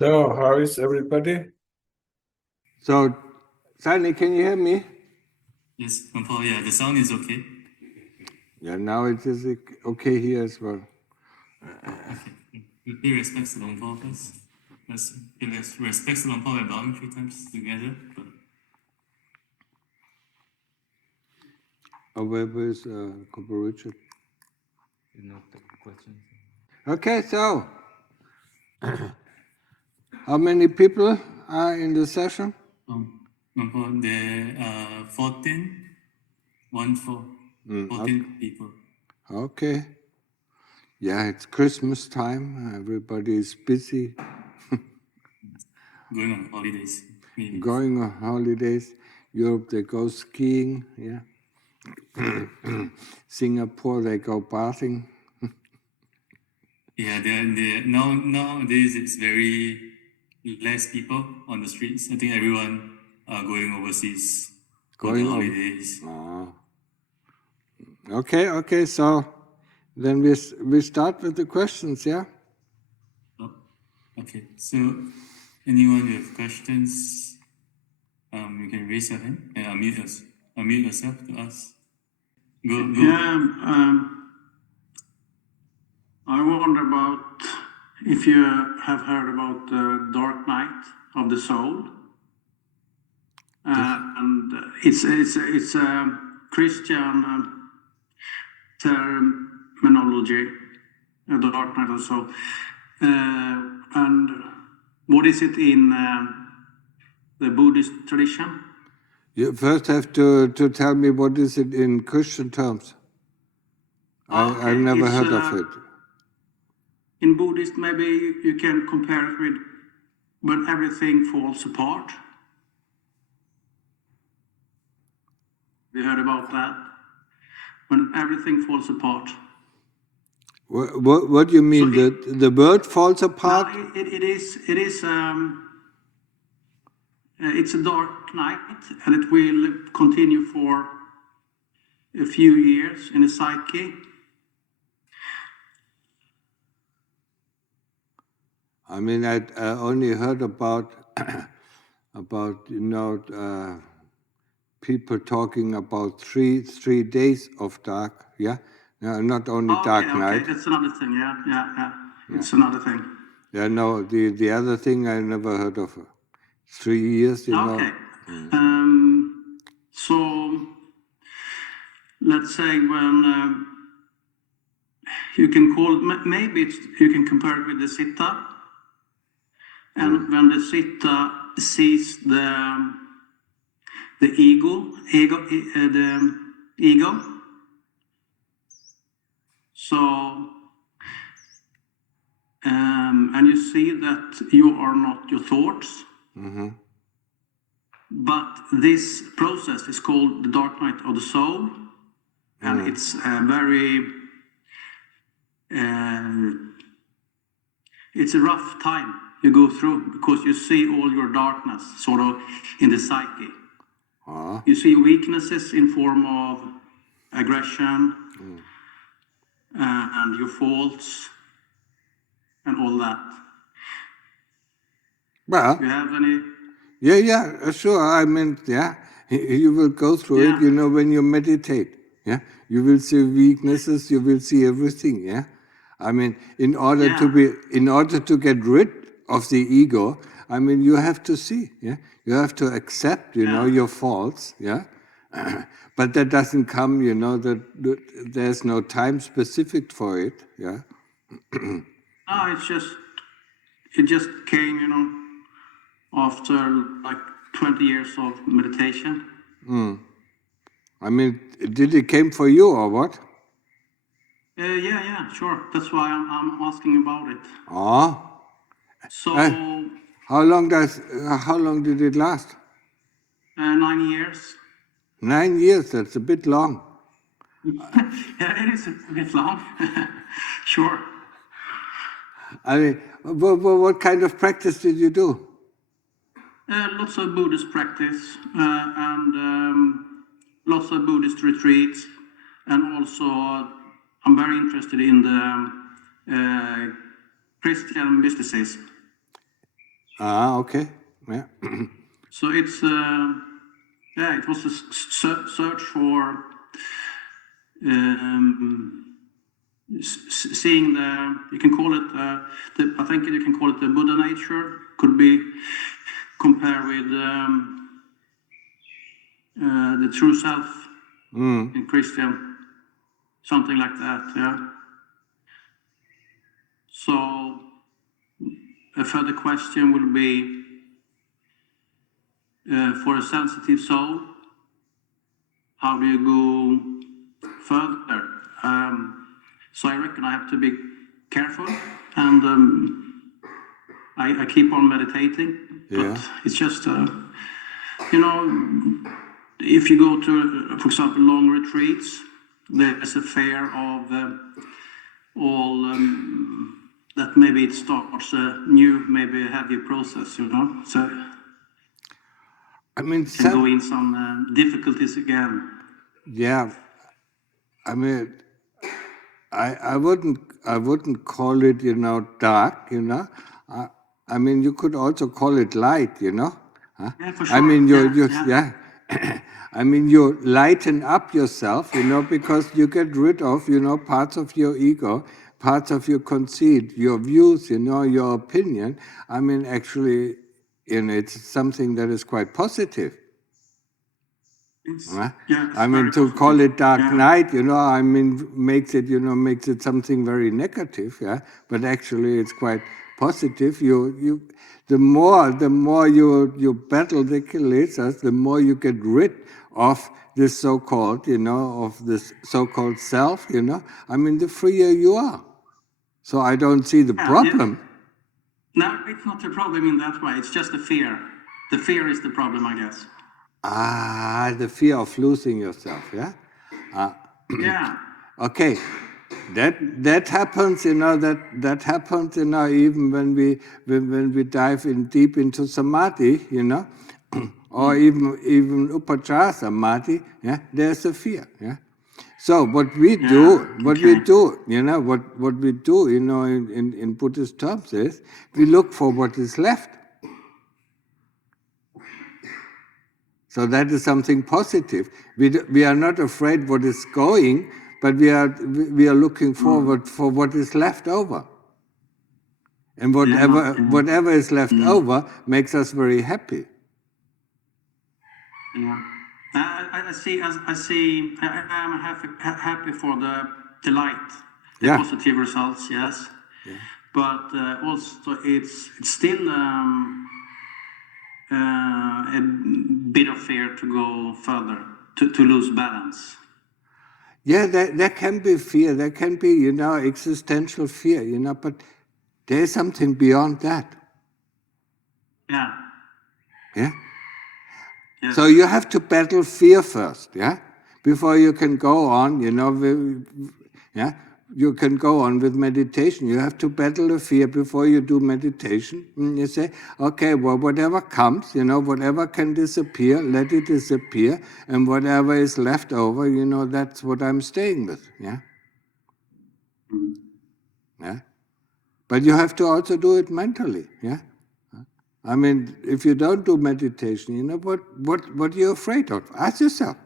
So, how is everybody? So, Sani, can you hear me? Yes, Paul, yeah, the sound is okay. Yeah, now it is okay here as well. Okay. He respects the Paul first. He respects the Paul by bowing 3 times together. But... Oh, where is Cooper Richard? No questions. Okay, so how many people are in the session? There are 14 Okay. people. Okay. Yeah, it's Christmas time. Everybody is busy. Going on holidays. Maybe. Going on holidays. Europe, they go skiing. Yeah. Singapore, they go bathing. Yeah, nowadays it's very less people on the streets. I think everyone are going overseas for the holidays. Okay. So then we start with the questions, yeah? Oh, okay. So anyone with questions, you can raise your hand and unmute yourself to ask. Go. I wonder about if you have heard about the dark night of the soul, and it's a Christian terminology, the dark night of the soul, and what is it in the Buddhist tradition? You first have to tell me what is it in Christian terms. I've never heard of it. In Buddhist, maybe you can compare it with when everything falls apart. We heard about that. When everything falls apart. What do you mean? So the world falls apart? No, it's a dark night, and it will continue for a few years in the psyche. I mean, I only heard about people talking about three days of dark. Yeah, no, not only dark night. Okay, that's another thing. Yeah. It's another thing. Yeah, no, the other thing I never heard of. 3 years, you know. Okay. So let's say when you can call maybe you can compare it with the citta, and when the citta sees the ego. So and you see that you are not your thoughts. Mm-hmm. But this process is called the dark night of the soul, and it's very it's a rough time you go through because you see all your darkness sort of in the psyche. You see weaknesses in form of aggression and your faults and all that. Well, you have any? Yeah, sure. I mean, yeah, you will go through it. You know, when you meditate, yeah, you will see weaknesses. You will see everything. Yeah, I mean, in order to get rid of the ego, I mean, you have to see. Yeah, you have to accept. You know, your faults. Yeah, but that doesn't come. You know that there's no time specific for it. Yeah. No, it just came. You know, after like 20 years of meditation. I mean, did it came for you or what? Yeah, sure. That's why I'm asking about it. So how long did it last? 9 years. 9 years, that's a bit long. Yeah, it is a bit long. Sure. I mean, what kind of practice did you do? Lots of Buddhist practice and lots of Buddhist retreats, and also I'm very interested in the Christian mysticism. Okay. Yeah. So it's it was a search for seeing you can call it I think you can call it the Buddha nature. Could be compared with the true self in Christian, something like that. Yeah. So a further question will be for a sensitive soul, how do you go further? So I reckon I have to be careful, and I keep on meditating. Yeah. But it's just, if you go to, for example, long retreats, there's a fear of all that maybe it starts a new, maybe a heavy process, So I mean, can go in some difficulties again. Yeah. I mean, I wouldn't call it, dark, I mean, you could also call it light, Huh? Yeah, for sure. I mean, Yeah. I mean, you lighten up yourself, because you get rid of, parts of your ego, parts of your conceit, your views, your opinion. I mean, actually, it's something that is quite positive. I mean, to call it dark night, I mean, makes it something very negative, yeah. But actually, it's quite positive. The more you battle the kilesas, the more you get rid of this so-called, of this so-called self, I mean, the freer you are. So I don't see the problem. Yeah. No, it's not a problem in that way. It's just the fear. The fear is the problem, I guess. The fear of losing yourself, yeah? Yeah. Okay. That happens, that happens, even when we dive in deep into samadhi, or even upachara samadhi, yeah, there's a fear, yeah. So what we do, what we do in Buddhist terms is we look for what is left. So that is something positive. We are not afraid what is going, but we are looking forward for what is left over. And whatever is left over makes us very happy. Yeah. I see. I'm happy for the light, the positive results. Yes. Yeah. But also it's still a bit of fear to go further, to lose balance. Yeah, there can be fear. There can be, existential fear, but there is something beyond that. Yeah. Yeah? Yes. So you have to battle fear first, yeah? Before you can go on, yeah? You can go on with meditation. You have to battle the fear before you do meditation. And you say, okay, well, whatever comes, whatever can disappear, let it disappear. And whatever is left over, that's what I'm staying with, yeah? Yeah? But you have to also do it mentally, yeah? I mean, if you don't do meditation, what you're afraid of? Ask yourself.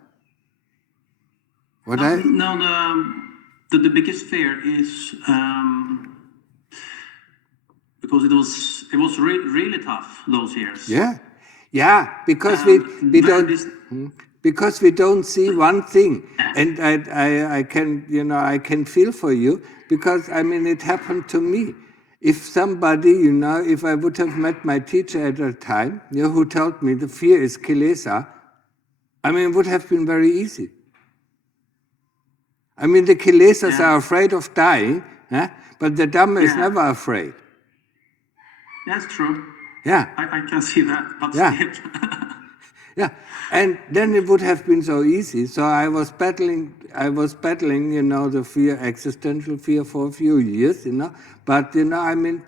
The biggest fear is because it was really tough those years. Yeah, because we don't see one thing, and I can feel for you, because I mean it happened to me. If somebody, if I would have met my teacher at that time, who told me the fear is kilesa, I mean, it would have been very easy. I mean, the kilesas are afraid of dying, but the Dhamma is never afraid. That's true. Yeah. I can see that, but still. Yeah, and then it would have been so easy. So I was battling, the fear, existential fear, for a few years, But I mean,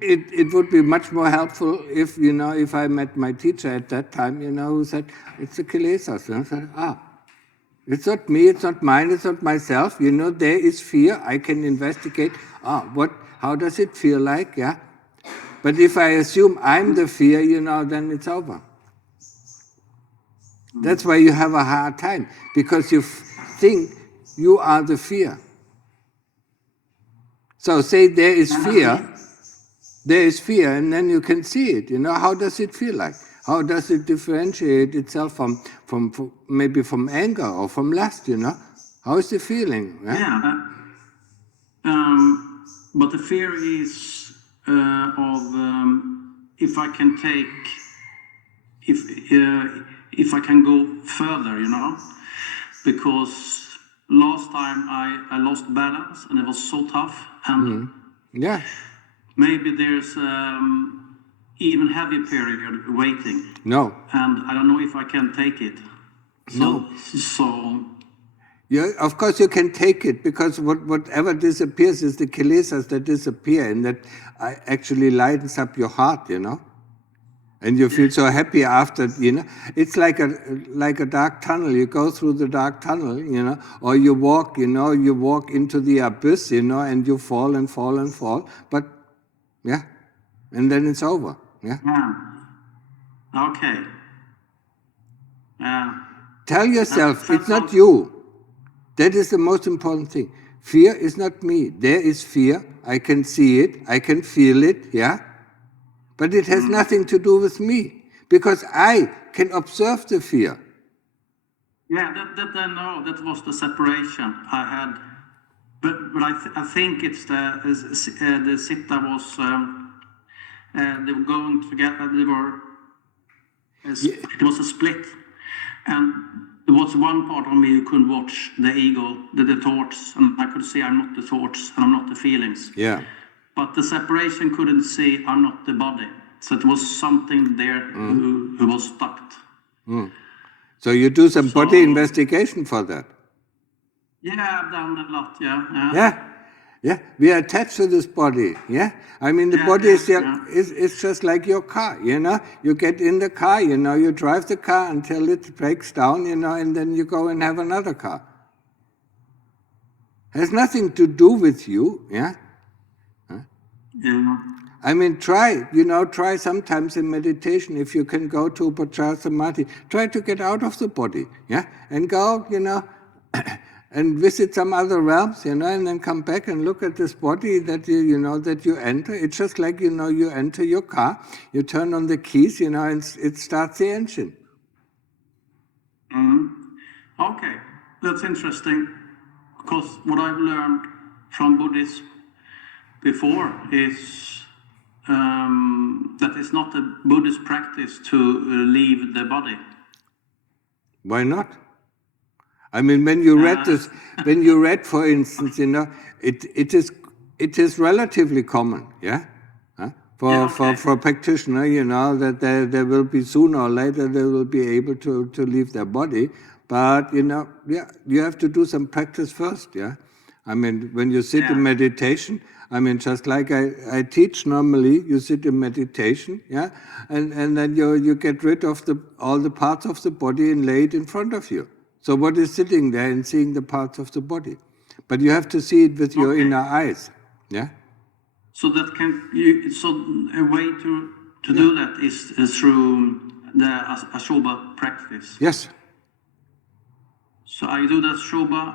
it would be much more helpful if if I met my teacher at that time, who said it's the kilesas. And I said, It's not me, it's not mine, it's not myself. There is fear. I can investigate. How does it feel like? Yeah. But if I assume I'm the fear, then it's over. That's why you have a hard time, because you think you are the fear. So say there is fear, and then you can see it. How does it feel like? How does it differentiate itself from maybe from anger or from lust? How is the feeling? Yeah. But the fear is of if I can take, if I can go further, because last time I lost balance and it was so tough, and Yeah. maybe there's even heavier period waiting. No. And I don't know if I can take it. So Yeah, of course you can take it, because whatever disappears is the kilesas that disappear, and that actually lightens up your heart, And you feel so happy after, It's like a dark tunnel. You go through the dark tunnel, or you walk, you walk into the abyss, and you fall and fall and fall. But, yeah, and then it's over, yeah. Okay. Tell yourself, it's not you. That is the most important thing. Fear is not me. There is fear. I can see it. I can feel it, yeah? But it has nothing to do with me, because I can observe the fear. Yeah, that I know. That was the separation I had. But I think it's the Sitta was, they were going together, it was a split. And there was one part of me who could watch the ego, the thoughts, and I could see I'm not the thoughts and I'm not the feelings. Yeah. But the separation couldn't see I'm not the body. So it was something there who was stuck. So you do some body investigation for that? Yeah, I've done a lot, yeah. Yeah, we are attached to this body, yeah? I mean, the body is just like your car, You get in the car, you drive the car until it breaks down, and then you go and have another car. Has nothing to do with you, yeah? Yeah. I mean, try sometimes in meditation, if you can go to Upachara Samadhi, try to get out of the body, yeah? And go, and visit some other realms, and then come back and look at this body that that you enter. It's just like, you enter your car, you turn on the keys, and it starts the engine. Okay, that's interesting, because what I've learned from Buddhism before is that it's not a Buddhist practice to leave the body. Why not? I mean, when you read, for instance, it is relatively common, yeah? For a practitioner, that they will be sooner or later they will be able to leave their body, but you have to do some practice first, yeah? I mean, when you sit in meditation, I mean, just like I teach normally, you sit in meditation, yeah, and then you get rid of all the parts of the body and lay it in front of you. So what is sitting there and seeing the parts of the body? But you have to see it with your inner eyes, yeah. So that a way to do that is through the Ashobha practice. Yes. So I do that Ashobha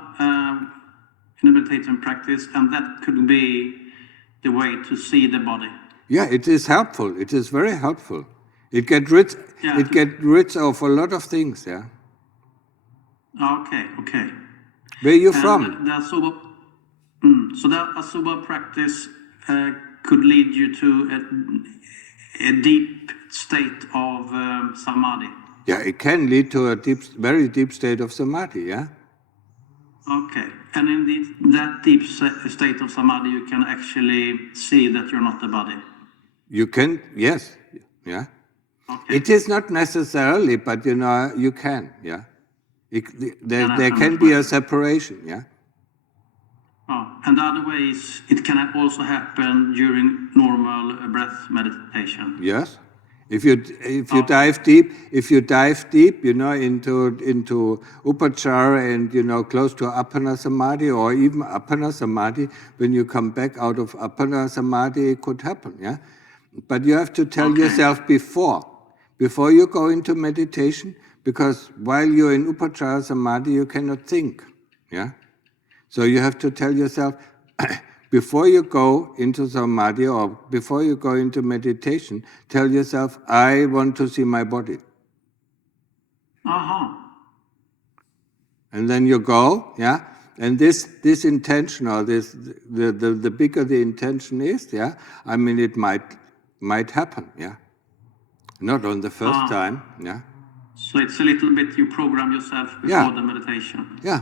in a meditation practice, and that could be the way to see the body. Yeah, it is helpful. It is very helpful. It gets rid of a lot of things, yeah. Okay. Where are you from? So that Ashobha practice could lead you to a deep state of samadhi. Yeah, it can lead to a very deep state of samadhi, yeah. Okay, and in that deep state of samadhi, you can actually see that you're not the body. You can, yes, yeah. Okay. It is not necessarily, but you can, yeah. There can be a separation, yeah. And the other way is it can also happen during normal breath meditation. Yes, If you dive deep, you know, into upachara and, you know, close to appana samadhi or even appana samadhi, when you come back out of appana samadhi, it could happen, yeah? But you have to tell yourself before you go into meditation, because while you're in upachara samadhi, you cannot think, yeah? So you have to tell yourself, before you go into samadhi or before you go into meditation, tell yourself, I want to see my body. And then you go, yeah? And this intention, or the bigger the intention is, yeah? I mean, it might happen, yeah? Not on the first time, yeah? So it's a little bit you program yourself before the meditation. Yeah.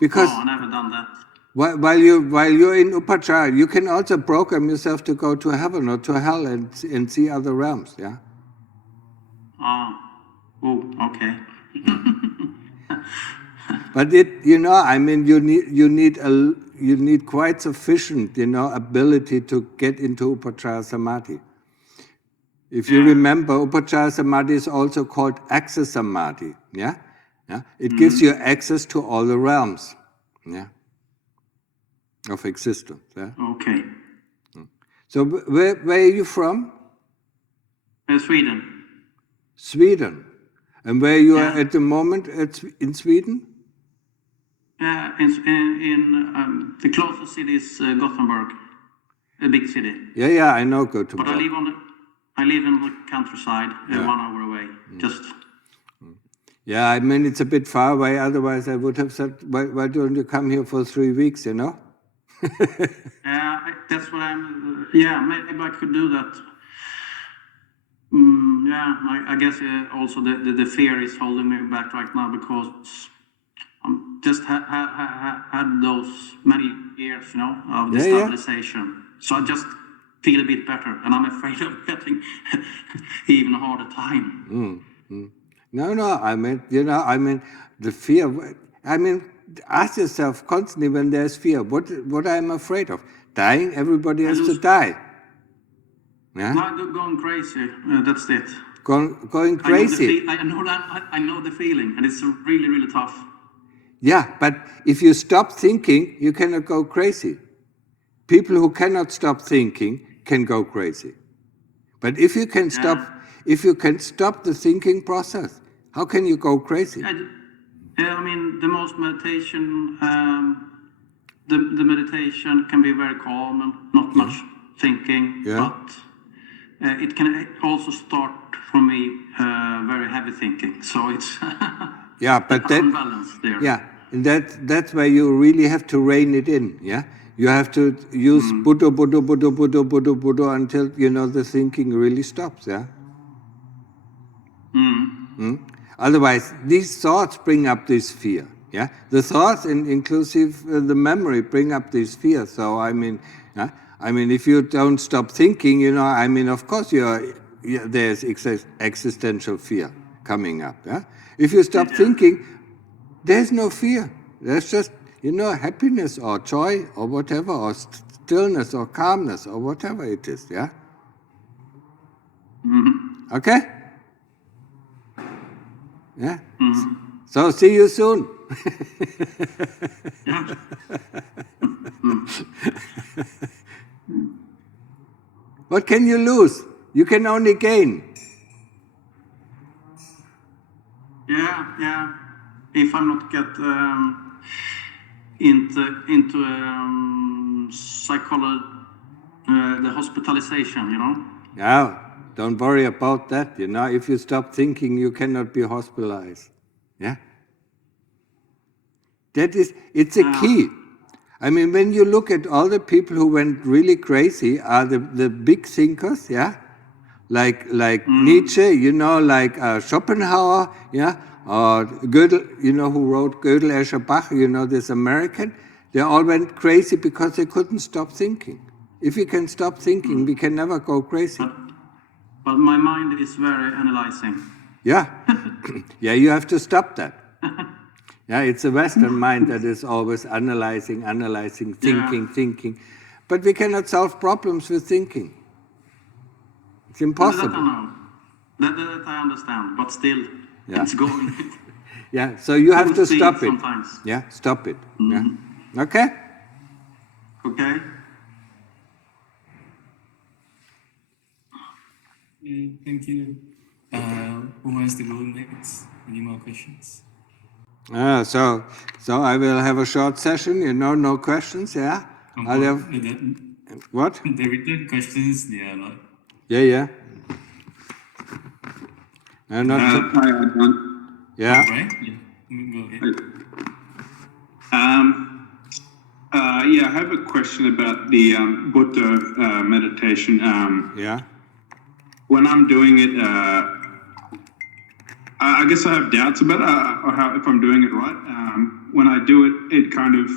Because I've never done that. While you're in upachara, you can also program yourself to go to heaven or to hell and see other realms, yeah? Okay. But you know, I mean, you need quite sufficient, you know, ability to get into upachara samadhi. If you remember, upachara samadhi is also called access samadhi, yeah? It gives you access to all the realms, yeah, of existence. Yeah? Okay. So where are you from? Sweden. Sweden. And where you are at the moment in Sweden? In the closest city is Gothenburg, a big city. Yeah, I know Gothenburg. But I live in the countryside, 1 hour away. Just. Yeah, I mean, it's a bit far away. Otherwise, I would have said, why don't you come here for 3 weeks, you know? That's what I'm... maybe I could do that. I guess also the fear is holding me back right now, because I'm just had those many years, you know, of the stabilization. So I just feel a bit better, and I'm afraid of getting even harder time. No, I mean, you know, the fear, ask yourself constantly when there's fear, what I'm afraid of. Dying, everybody has to die. Yeah? Not going crazy, that's it. Going crazy. I know the feeling, and it's really, really tough. Yeah, but if you stop thinking, you cannot go crazy. People who cannot stop thinking can go crazy. But if you can stop the thinking process, how can you go crazy? I mean, the most meditation, the meditation can be very calm and not much thinking, but it can also start for me very heavy thinking. So it's but unbalance there. Yeah, and that's where you really have to rein it in. Yeah, you have to use Buddha until, you know, the thinking really stops. Yeah. Otherwise, these thoughts bring up this fear. Yeah, the thoughts, and inclusive the memory, bring up this fear. So I mean, if you don't stop thinking, you know, I mean, of course there's existential fear coming up. Yeah, if you stop thinking, there's no fear. There's just, you know, happiness or joy or whatever, or stillness or calmness or whatever it is. Yeah. Okay. Yeah. So see you soon. What can you lose? You can only gain. Yeah. If I'm not get into psychology, the hospitalization, you know. Yeah. Don't worry about that, you know. If you stop thinking, you cannot be hospitalized. Yeah? It's a key. I mean, when you look at all the people who went really crazy are the big thinkers, yeah? Like Nietzsche, you know, like Schopenhauer, yeah? Or Gödel, you know, who wrote Gödel, Escher, Bach, you know, this American. They all went crazy because they couldn't stop thinking. If we can stop thinking, we can never go crazy. But my mind is very analyzing. Yeah. Yeah, you have to stop that. Yeah, it's a Western mind that is always analyzing, thinking. But we cannot solve problems with thinking. It's impossible. That I understand, but still, it's going. Yeah, so you have to stop it. Sometimes. Yeah, stop it. Yeah. Okay? Okay. Thank you. Who wants to go next? Any more questions? So I will have a short session, no questions, yeah? What? The written questions, they are not. Yeah. Not Hi, Ajahn. yeah. Right? Yeah. Go ahead. Yeah, I have a question about the Buddha meditation. Yeah. When I'm doing it, I guess I have doubts about or how, if I'm doing it right. When I do it, it kind of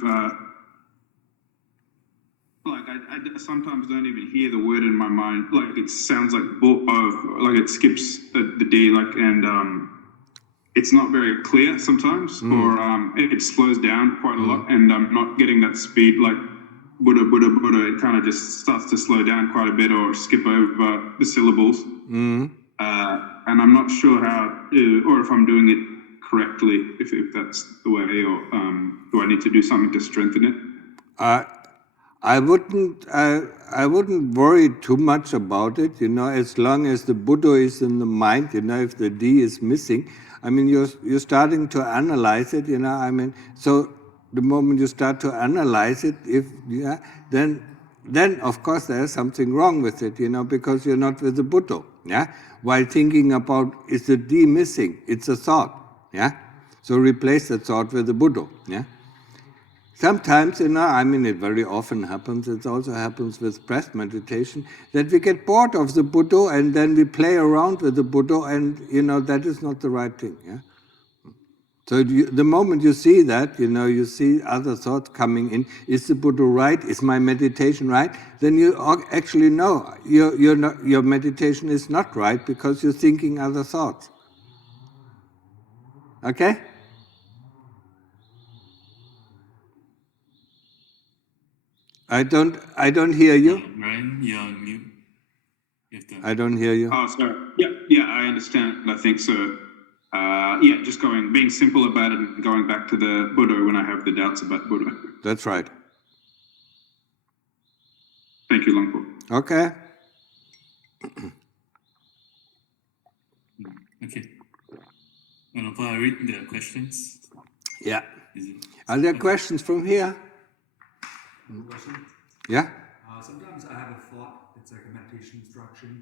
like I sometimes don't even hear the word in my mind. Like it sounds like like it skips the D, like and it's not very clear sometimes, or it slows down quite a lot, and I'm not getting that speed like Buddha. It kind of just starts to slow down quite a bit, or skip over the syllables. And I'm not sure how, or if I'm doing it correctly, if that's the way, or do I need to do something to strengthen it? I wouldn't worry too much about it, as long as the Buddha is in the mind, if the D is missing. I mean, you're starting to analyze it, so the moment you start to analyze it, then of course there's something wrong with it, because you're not with the Buddha, yeah? While thinking about, is the D missing? It's a thought, yeah? So replace the thought with the Buddha, yeah? Sometimes, it very often happens, it also happens with breath meditation, that we get bored of the Buddha and then we play around with the Buddha, and, that is not the right thing, yeah? So the moment you see that, you see other thoughts coming in, is the Buddha right? Is my meditation right? Then you actually know your meditation is not right because you're thinking other thoughts. Okay? I don't hear you. Brian, you're on mute. I don't hear you. Oh, sorry. Yeah, I understand. I think so. Just being simple about it and going back to the Buddha when I have the doubts about Buddha. That's right. Thank you, Longpo. Okay. Okay. Longpo, I read the questions. Yeah. Are there questions from here? Question? Yeah? Sometimes I have a thought, it's like a meditation instruction.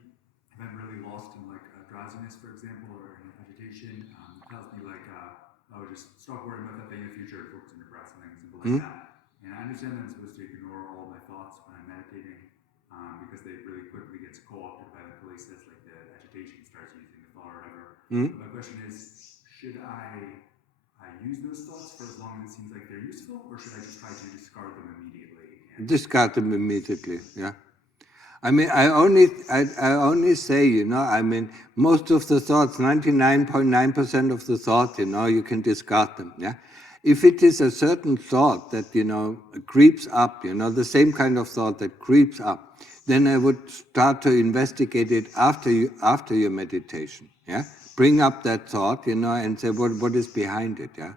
If I'm really lost in like drowsiness, for example, or in agitation, it tells me like, just stop worrying about that thing in the future, focus on your breath, something simple like that. And I understand that I'm supposed to ignore all my thoughts when I'm meditating, because they really quickly get co-opted by the police as like the agitation starts using the thought or whatever. But my question is, should I use those thoughts for as long as it seems like they're useful, or should I just try to discard them immediately? Discard them immediately, yeah. I only say, most of the thoughts, 99.9% of the thoughts, you can discard them, yeah. If it is a certain thought that, creeps up, the same kind of thought that creeps up, then I would start to investigate it after your meditation, yeah. Bring up that thought, and say, what is behind it, yeah.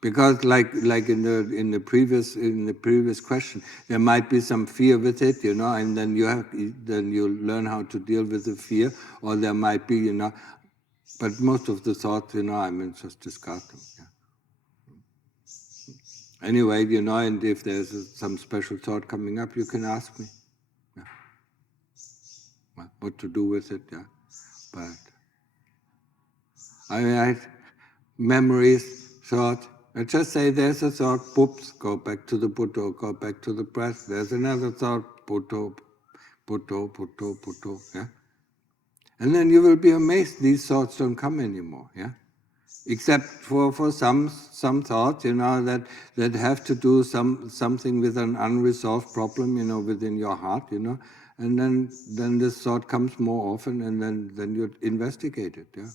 Because like in the previous question, there might be some fear with it, and then you learn how to deal with the fear, or there might be, but most of the thoughts, just discard them. Yeah. Anyway, and if there's some special thought coming up, you can ask me. Yeah. What to do with it, yeah. But I memories, thought. I just say there's a thought, poops, go back to the Buddha, go back to the breath. There's another thought, Buddha, yeah? And then you will be amazed these thoughts don't come anymore, yeah? Except for some thoughts, that have to do something with an unresolved problem, within your heart, and then this thought comes more often, and then you investigate it, yeah?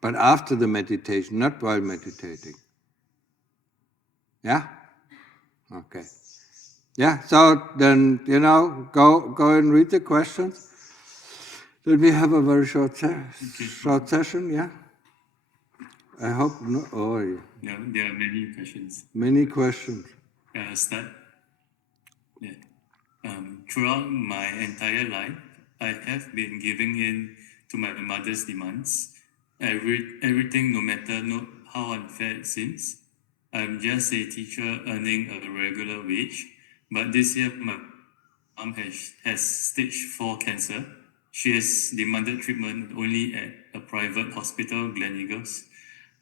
But after the meditation, not while meditating. Yeah? Okay. Yeah, so then, go and read the questions. Did we have a very short session? Yeah. I hope no. Oh, yeah. Yeah, there are many questions. Many questions. Start. Yeah. Throughout my entire life, I have been giving in to my mother's demands. Everything, no matter how unfair it seems. I'm just a teacher earning a regular wage, but this year my mom has stage 4 cancer. She has demanded treatment only at a private hospital, Gleneagles.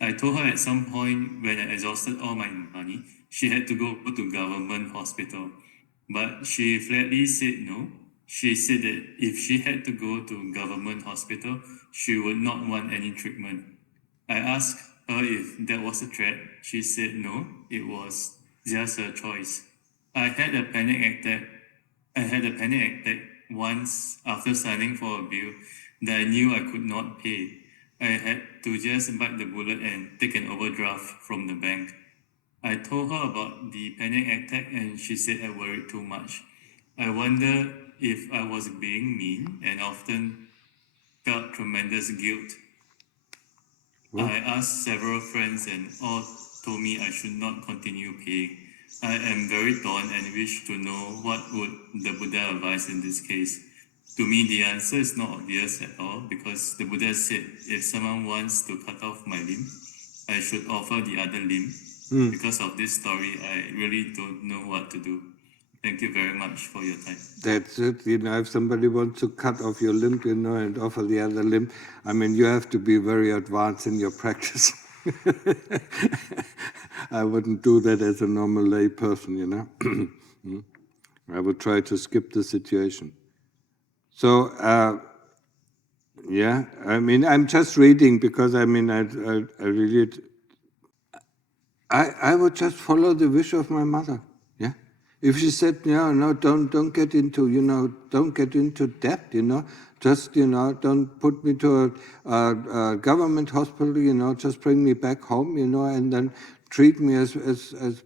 I told her at some point when I exhausted all my money, she had to go to government hospital. But she flatly said no. She said that if she had to go to government hospital, she would not want any treatment. I asked her if that was a threat. She said no, it was just her choice. I had a panic attack once after signing for a bill that I knew I could not pay. I had to just bite the bullet and take an overdraft from the bank. I told her about the panic attack and she said I worried too much. I wonder if I was being mean and often felt tremendous guilt. I asked several friends and all told me I should not continue paying. I am very torn and wish to know what would the Buddha advise in this case. To me, the answer is not obvious at all because the Buddha said if someone wants to cut off my limb, I should offer the other limb. Because of this story, I really don't know what to do. Thank you very much for your time. That's it. If somebody wants to cut off your limb, and offer the other limb, you have to be very advanced in your practice. I wouldn't do that as a normal lay person, I would try to skip the situation. So, yeah, I'm just reading because, I really, I would just follow the wish of my mother, yeah. If she said, no, don't get into, don't get into debt, just, don't put me to a government hospital, just bring me back home, and then treat me as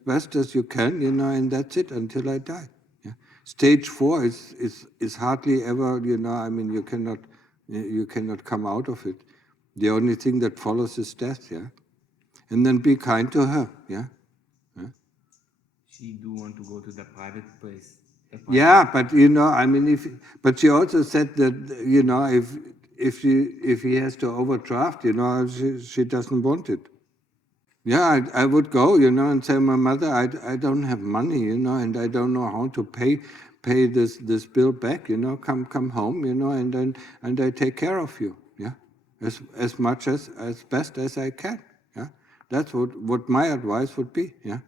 best as you can, and that's it until I die. Yeah. Stage 4 is hardly ever, you cannot come out of it. The only thing that follows is death, yeah. And then be kind to her, yeah. She do want to go to the private place. Yeah, but but she also said that if he has to overdraft, she doesn't want it. Yeah, I would go, and say, my mother, I don't have money, and I don't know how to pay this bill back, come home, and I take care of you, yeah, as much as best as I can, yeah. That's what my advice would be, yeah.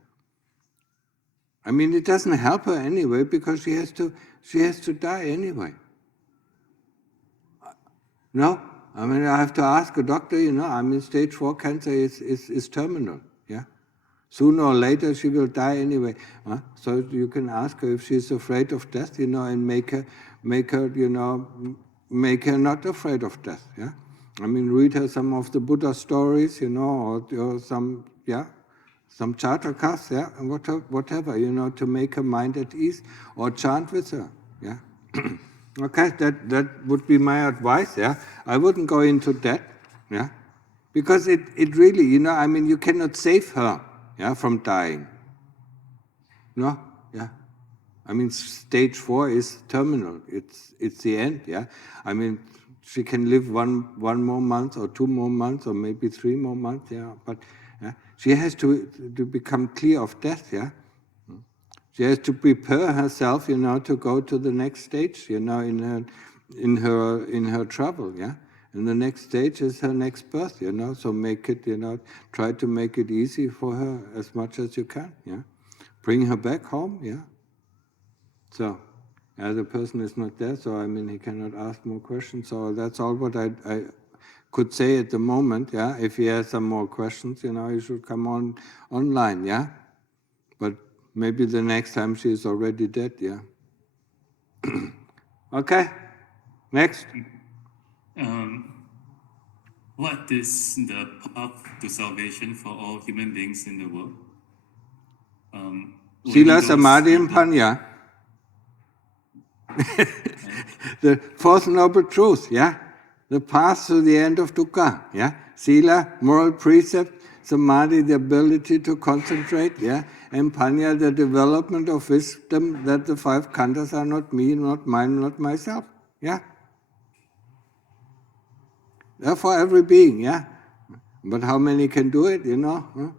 It doesn't help her anyway because she has to die anyway. No, I have to ask a doctor. Stage 4 cancer is terminal. Yeah, sooner or later she will die anyway. So you can ask her if she's afraid of death. And make her not afraid of death. Yeah, read her some of the Buddha stories. Or some ChapterList, yeah, and whatever, to make her mind at ease, or chant with her, yeah. Okay, that would be my advice, yeah. I wouldn't go into debt, yeah, because it really, you cannot save her, yeah, from dying. No, yeah. Stage 4 is terminal. It's the end, yeah. She can live one more month or 2 more months or maybe 3 more months, yeah. But she has to become clear of death, yeah. She has to prepare herself, to go to the next stage, in her travel, yeah. And the next stage is her next birth, So make it, try to make it easy for her as much as you can, yeah. Bring her back home, yeah. So, the person is not there, so he cannot ask more questions. So that's all what I could say at the moment, yeah. If he has some more questions, he should come online, yeah. But maybe the next time she is already dead, yeah. Okay, next. What is the path to salvation for all human beings in the world? Sila, Samadhi, and Panya. The fourth noble truth, yeah? The path to the end of dukkha, yeah? Sila, moral precept, samadhi, the ability to concentrate, yeah? And panya, the development of wisdom that the five khandhas are not me, not mine, not myself, yeah? They're for every being, yeah? But how many can do it, you know? Huh?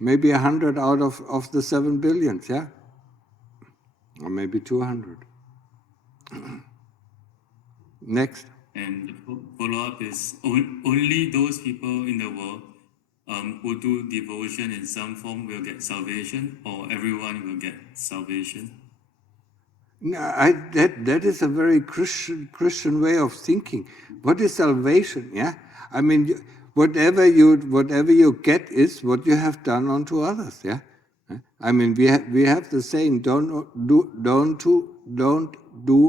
Maybe 100 out of the 7 billions, yeah? Or maybe 200. Next. And the follow-up is only those people in the world who do devotion in some form will get salvation, or everyone will get salvation? No, that is a very Christian way of thinking. What is salvation? Yeah, I mean, whatever you get is what you have done unto others. Yeah, I mean, we have the saying, don't do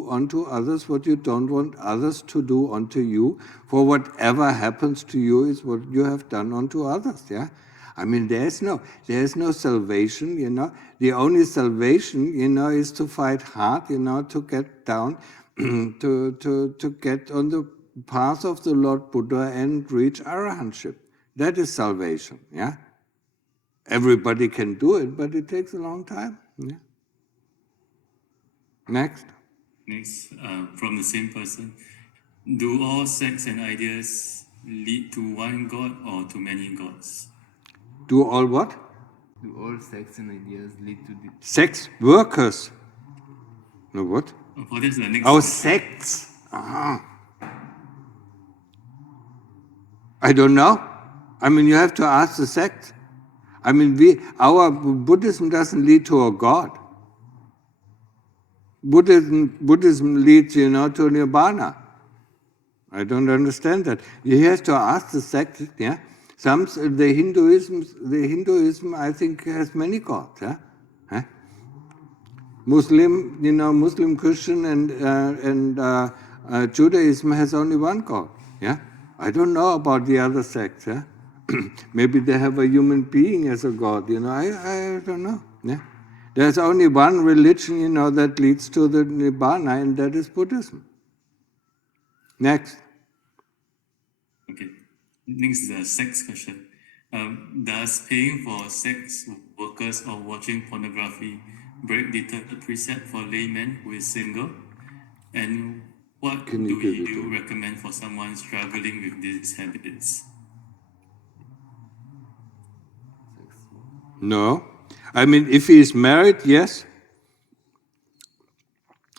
unto others what you don't want others to do unto you. For whatever happens to you is what you have done unto others. Yeah. I mean, there's no salvation, you know. The only salvation, you know, is to fight hard, you know, to get down, to get on the path of the Lord Buddha and reach arahantship. That is salvation, yeah. Everybody can do it, but it takes a long time. Yeah. Next. Next, from the same person, do all sects and ideas lead to one God or to many gods? Do all what? Do all sects and ideas lead to the Sex workers. No, what? Oh, that's the next Oh, question. sects. Ah. I don't know. I mean, you have to ask the sect. I mean, our Buddhism doesn't lead to a God. Buddhism leads, you know, to nirvana. I don't understand that. He has to ask the sect, yeah. The Hinduism, I think, has many gods, yeah. Huh? Muslim, you know, Muslim, Christian, and Judaism has only one God, yeah. I don't know about the other sects, yeah. Maybe they have a human being as a God, you know. I don't know, yeah. There's only one religion, you know, that leads to the Nibbana, and that is Buddhism. Next. Okay. Next is a sex question. Does paying for sex workers or watching pornography break the third precept for laymen who is single? And what Can do you give it you to me? recommend for someone struggling with these habits? No. I mean, if he is married, yes.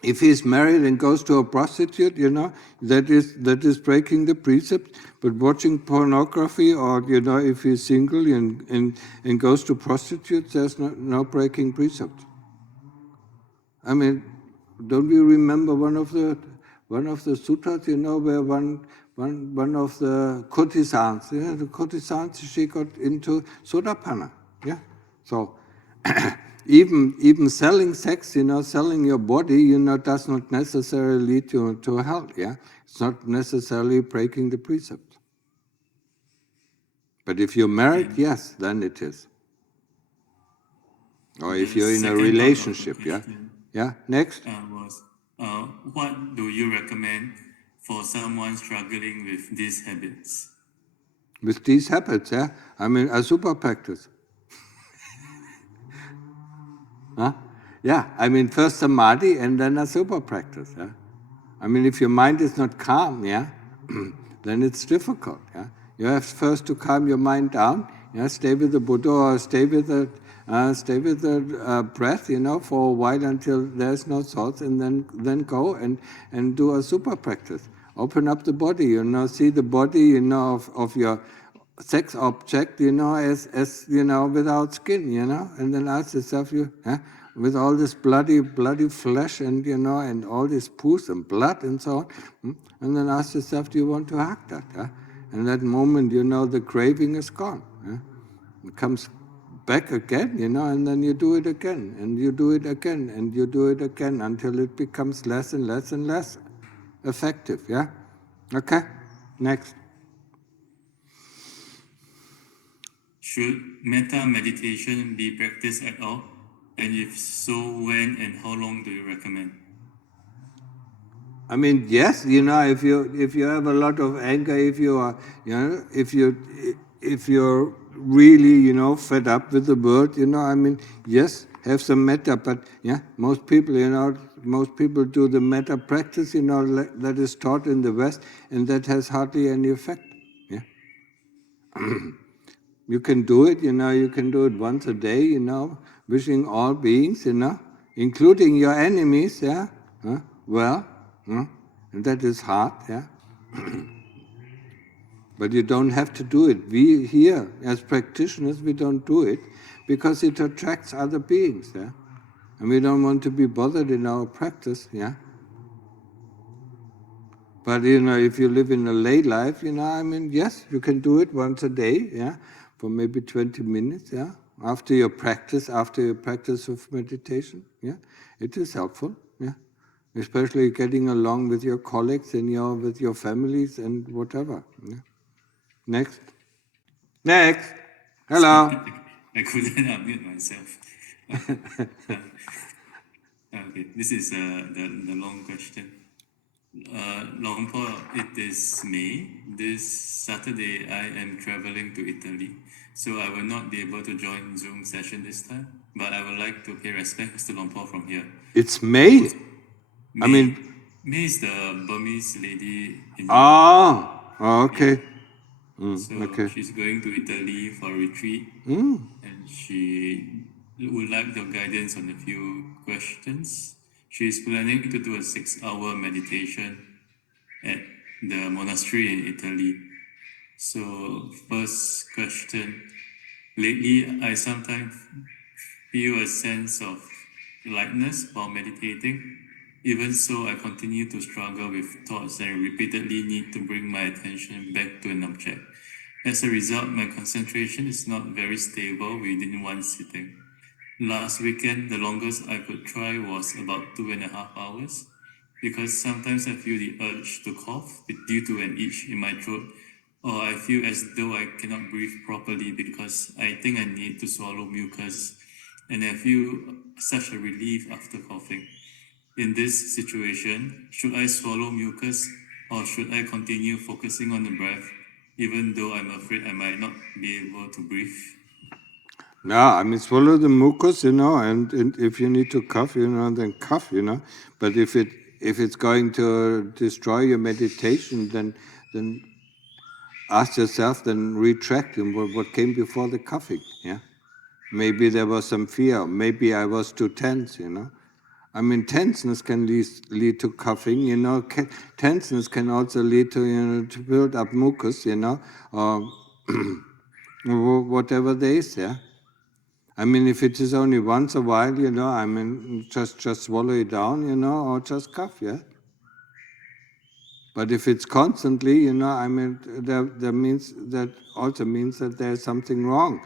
If he is married and goes to a prostitute, you know, that is breaking the precept. But watching pornography, or, you know, if he's single and goes to prostitutes, there's no breaking precept. I mean, don't you remember one of the sutras, you know, where one of the courtesans, yeah, the courtesans, she got into sodapanna, yeah. So even selling sex, you know, selling your body, you know, does not necessarily lead to hell, yeah. It's not necessarily breaking the precept. But if you're married, yes, then it is. Or if The you're in a second part of the relationship, yeah. question, Yeah, next. was what do you recommend for someone struggling with these habits? With these habits, yeah? I mean, a super practice. Huh? Yeah, I mean, first samadhi and then a super practice, yeah? I mean, if your mind is not calm, yeah, then it's difficult, yeah? You have first to calm your mind down, yeah? Stay with the Buddha or stay with the breath, you know, for a while until there's no thoughts, and then go and do a super practice. Open up the body, you know, see the body, you know, of your sex object, you know, as you know, without skin, you know, and then ask yourself, with all this bloody flesh and, you know, and all this pus and blood and so on, and then ask yourself, do you want to hug that? And that moment, you know, the craving is gone. It comes back again, you know, and then you do it again, and you do it again, and you do it again until it becomes less and less and less effective, yeah? Okay, next. Should metta meditation be practiced at all? And if so, when and how long do you recommend? Metta meditation, yeah. I mean, first samadhi, and then a super practice. Open up the body, you know, see the body, you know, of your sex object, you know, as without skin, you know, and then ask yourself, with all this bloody flesh and, you know, and all this pus and blood and so on, and then ask yourself, do you want to hug that? And that moment, you know, the craving is gone. Yeah? Okay, next. I mean, yes, if you have a lot of anger, if you are, if you're really, fed up with the world, I mean, yes, have some metta, but most people do the metta practice, that is taught in the West, and that has hardly any effect. Yeah, you can do it, you can do it once a day, wishing all beings, including your enemies, well. And that is hard, but you don't have to do it. We here, as practitioners, we don't do it because it attracts other beings, and we don't want to be bothered in our practice, But if you live in a lay life, I mean, yes, you can do it once a day, for maybe 20 minutes, after your practice of meditation, it is helpful, especially getting along with your colleagues and with your families and whatever. Yeah. Next. Hello. I couldn't unmute myself. Okay, this is the long question. Long for it is May. This Saturday I am traveling to Italy, so I will not be able to join Zoom session this time. But I would like to pay respects to Long Po from here. It's May. I mean, May is the Burmese lady in okay. So Okay. she's going to Italy for a retreat, and she would like the guidance on a few questions. She's planning to do a 6-hour meditation at the monastery in Italy. So first question, lately I sometimes feel a sense of lightness while meditating. Even so, I continue to struggle with thoughts and repeatedly need to bring my attention back to an object. As a result, my concentration is not very stable within one sitting. Last weekend, the longest I could try was about 2.5 hours, because sometimes I feel the urge to cough due to an itch in my throat, or I feel as though I cannot breathe properly because I think I need to swallow mucus, and I feel such a relief after coughing. In this situation, should I swallow mucus, or should I continue focusing on the breath, even though I'm afraid I might not be able to breathe? No, I mean, swallow the mucus, and if you need to cough, then cough, But if it's going to destroy your meditation, then ask yourself, then retract what came before the coughing, Maybe there was some fear. Maybe I was too tense, I mean, tenseness can lead to coughing, Tenseness can also lead to, to build up mucus, or whatever there is, I mean, if it is only once a while, I mean, just swallow it down, or just cough, But if it's constantly, I mean, that also means that there's something wrong,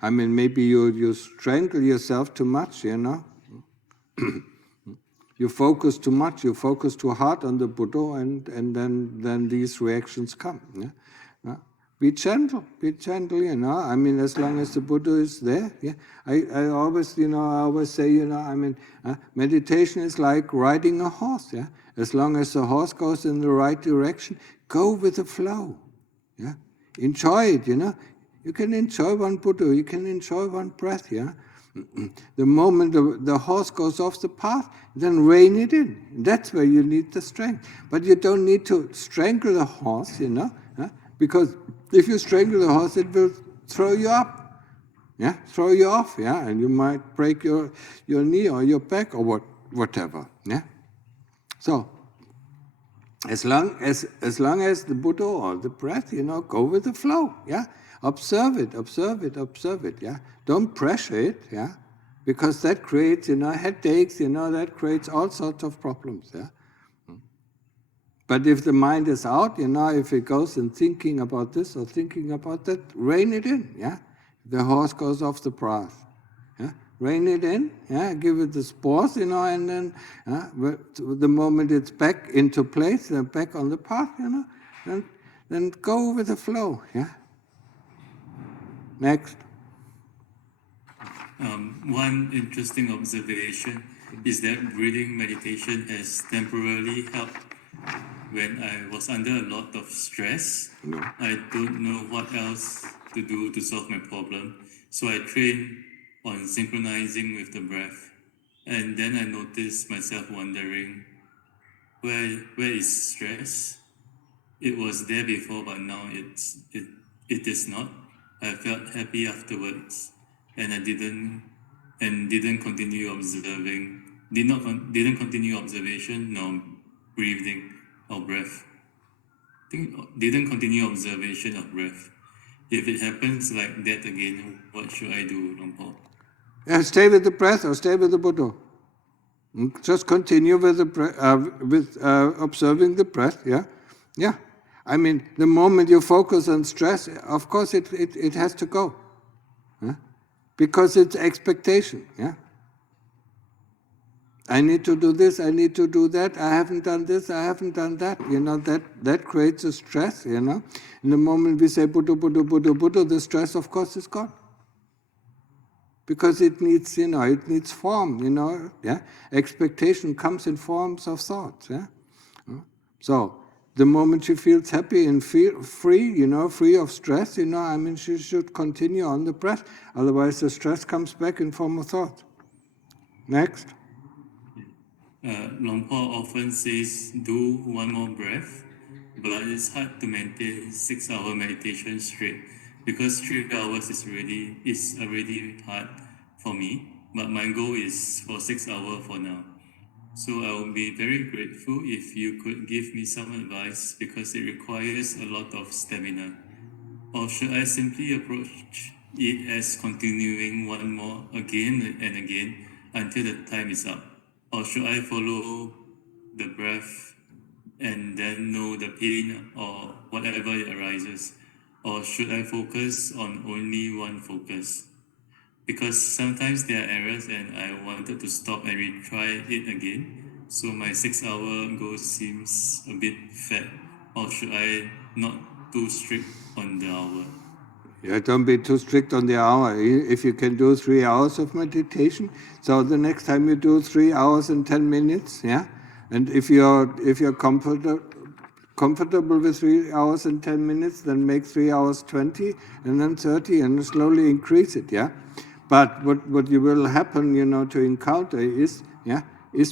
I mean, maybe you strangle yourself too much, You focus too much, you focus too hard on the Buddha, and then these reactions come. Be gentle, I mean, as long as the Buddha is there, I always, say, I mean, meditation is like riding a horse, As long as the horse goes in the right direction, go with the flow, Enjoy it, You can enjoy one Buddha, you can enjoy one breath, The moment the horse goes off the path, then rein it in. That's where you need the strength. But you don't need to strangle the horse, because if you strangle the horse, it will throw you up, throw you off, and you might break your knee or your back or whatever, So, as long as the Buddha or the breath, go with the flow, Observe it, Don't pressure it, Because that creates, headaches, that creates all sorts of problems, But if the mind is out, if it goes and thinking about this or thinking about that, rein it in, The horse goes off the path, Rein it in, give it the spores, and then the moment it's back into place, back on the path, then go with the flow, Next. One interesting observation. is that breathing meditation has temporarily helped when I was under a lot of stress. No. I don't know what else to do to solve my problem, so I train on synchronizing with the breath. And then I noticed myself wondering, where is stress? It was there before, but now it is not. I felt happy afterwards, and I didn't continue observing. Didn't continue observation nor breathing or breath. Didn't continue observation of breath. If it happens like that again, what should I do, Luang Por? Yeah, stay with the breath or stay with the Buddha. Just continue with the observing the breath. Yeah, yeah. I mean, the moment you focus on stress, of course it has to go, because it's expectation. Yeah. I need to do this, I need to do that, I haven't done this, I haven't done that. That creates a stress, In the moment we say Buddha, Buddha, Buddha, Buddha, the stress of course is gone. Because it needs, it needs form, yeah. Expectation comes in forms of thoughts, yeah. So the moment she feels happy and free, free of stress, she should continue on the breath. Otherwise, the stress comes back in form of thought. Next. Luang Por often says, do one more breath, but it's hard to maintain 6-hour meditation straight because 3 hours is already hard for me. But my goal is for 6 hours for now. So I will be very grateful if you could give me some advice because it requires a lot of stamina. Or should I simply approach it as continuing one more again and again until the time is up? Or should I follow the breath and then know the pain or whatever it arises? Or should I focus on only one focus? Because sometimes there are errors and I wanted to stop and retry it again. So my 6-hour goal seems a bit fat. Or should I not too strict on the hour? Yeah, don't be too strict on the hour. If you can do 3 hours of meditation, so the next time you do 3 hours and 10 minutes, yeah. And if you're comfortable with 3 hours and 10 minutes, then make 3 hours 20, and then 30, and slowly increase it, yeah. But what you will happen, to encounter is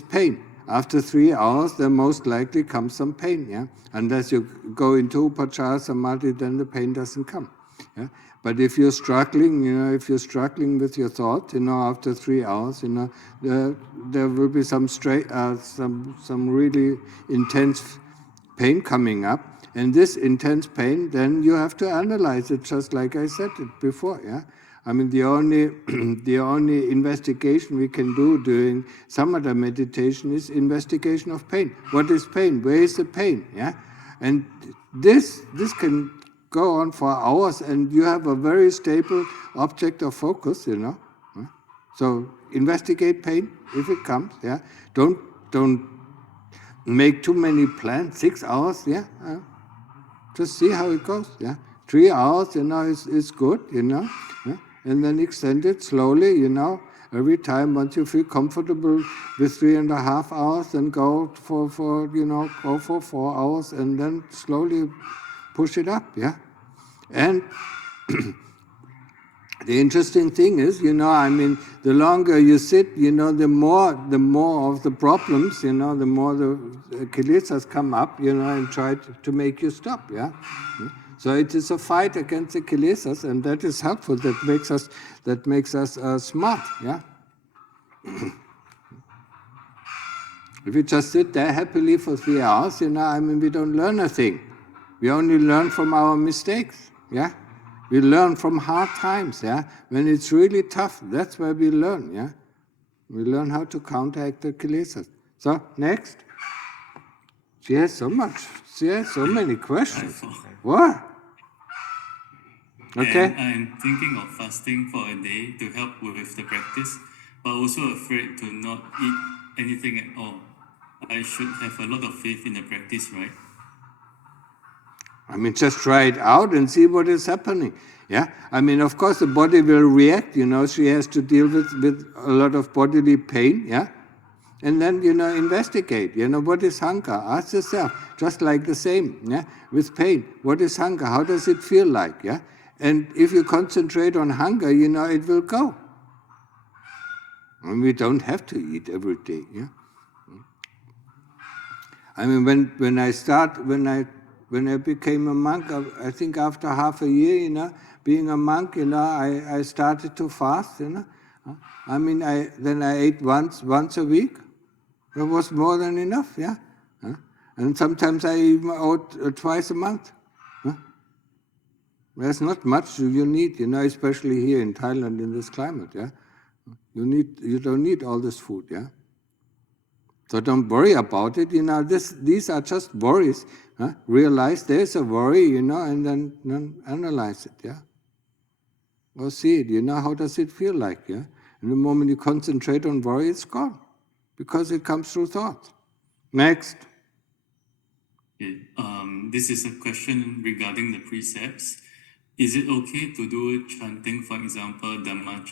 pain. After 3 hours, there most likely comes some pain, yeah. Unless you go into Upachara Samadhi, then the pain doesn't come. Yeah? But if you're struggling, with your thought, after 3 hours, there will be some really intense pain coming up, and this intense pain, then you have to analyze it, just like I said it before. Yeah, I mean the only investigation we can do during samatha meditation is investigation of pain. What is pain? Where is the pain? Yeah, and this can go on for hours, and you have a very stable object of focus, So investigate pain if it comes, yeah. Don't make too many plans. 6 hours, yeah. Just see how it goes, yeah. 3 hours, is good, Yeah? And then extend it slowly, Every time, once you feel comfortable with 3.5 hours, then go for 4 hours, and then slowly push it up, yeah? And the interesting thing is, the longer you sit, the more of the problems, the more the kilesas come up, and try to make you stop, yeah? So it is a fight against the kilesas, and that is helpful. That makes us smart, yeah? If we just sit there happily for 3 hours, we don't learn a thing. We only learn from our mistakes, yeah? We learn from hard times, yeah? When it's really tough, that's where we learn, yeah? We learn how to counteract the kilesas. So, next. She has so many questions. What? Okay. And I'm thinking of fasting for a day to help with the practice, but also afraid to not eat anything at all. I should have a lot of faith in the practice, right? Just try it out and see what is happening. Yeah, of course the body will react. She has to deal with a lot of bodily pain. Yeah, And then, investigate, what is hunger? Ask yourself, just like the same, yeah, with pain. What is hunger? How does it feel like, yeah? And if you concentrate on hunger, it will go. And we don't have to eat every day, yeah? I mean, when I became a monk, I think after half a year, being a monk, I started to fast, I mean, then I ate once a week. That was more than enough, yeah. And sometimes I even ate twice a month. There's not much you need, especially here in Thailand in this climate, yeah. You don't need all this food, yeah. So don't worry about it, these are just worries. Realize there's a worry, and then analyze it, yeah. Or see it, how does it feel like, yeah. And the moment you concentrate on worry, it's gone, because it comes through thought. Next. Okay. This is a question regarding the precepts. Is it okay to do chanting, for example, Dhamma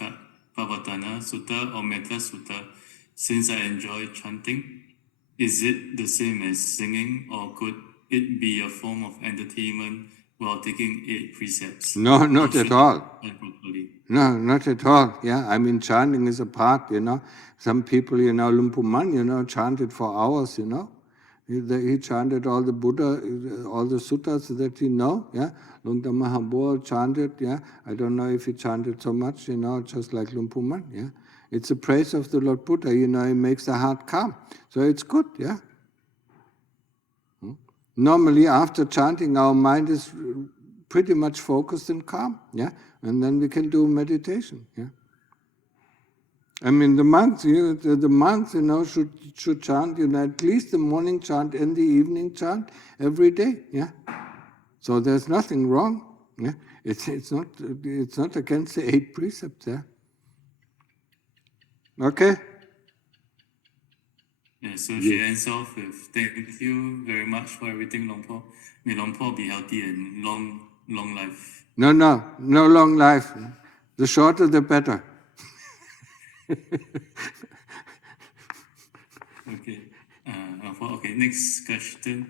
Pavatana Sutta or Metta Sutta, since I enjoy chanting? Is it the same as singing, or could it be a form of entertainment while taking 8 precepts? No, not at all. Properly? No, not at all. Yeah, I mean, chanting is a part, Some people, Lumpuman, chanted for hours, He chanted all the Buddha, all the suttas that yeah. Lungta Mahabua chanted, yeah. I don't know if he chanted so much, just like Lumpuman, yeah. It's a praise of the Lord Buddha, it makes the heart calm. So it's good, yeah. Normally, after chanting, our mind is pretty much focused and calm, yeah. And then we can do meditation, yeah. I mean, the monks, should chant, at least the morning chant and the evening chant every day, yeah. So there's nothing wrong, yeah. It's not against the 8 precepts, yeah. Okay. Yeah, so she ends off with, thank you very much for everything, Long Po. May Long Po be healthy and long life. No long life. The shorter, the better. Okay. Okay, next question.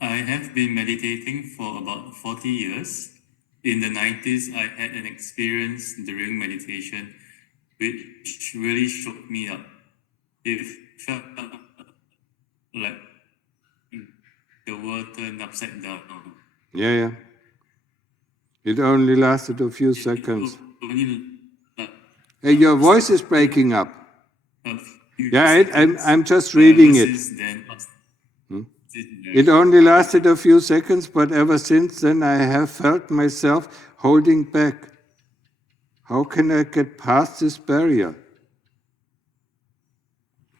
I have been meditating for about 40 years. In the 90s, I had an experience during meditation which really shook me up. It felt like the world turned upside down. Yeah. It only lasted a few seconds. Hey, your voice is breaking up. Yeah, I'm just reading it. It only lasted a few seconds, but ever since then I have felt myself holding back. How can I get past this barrier?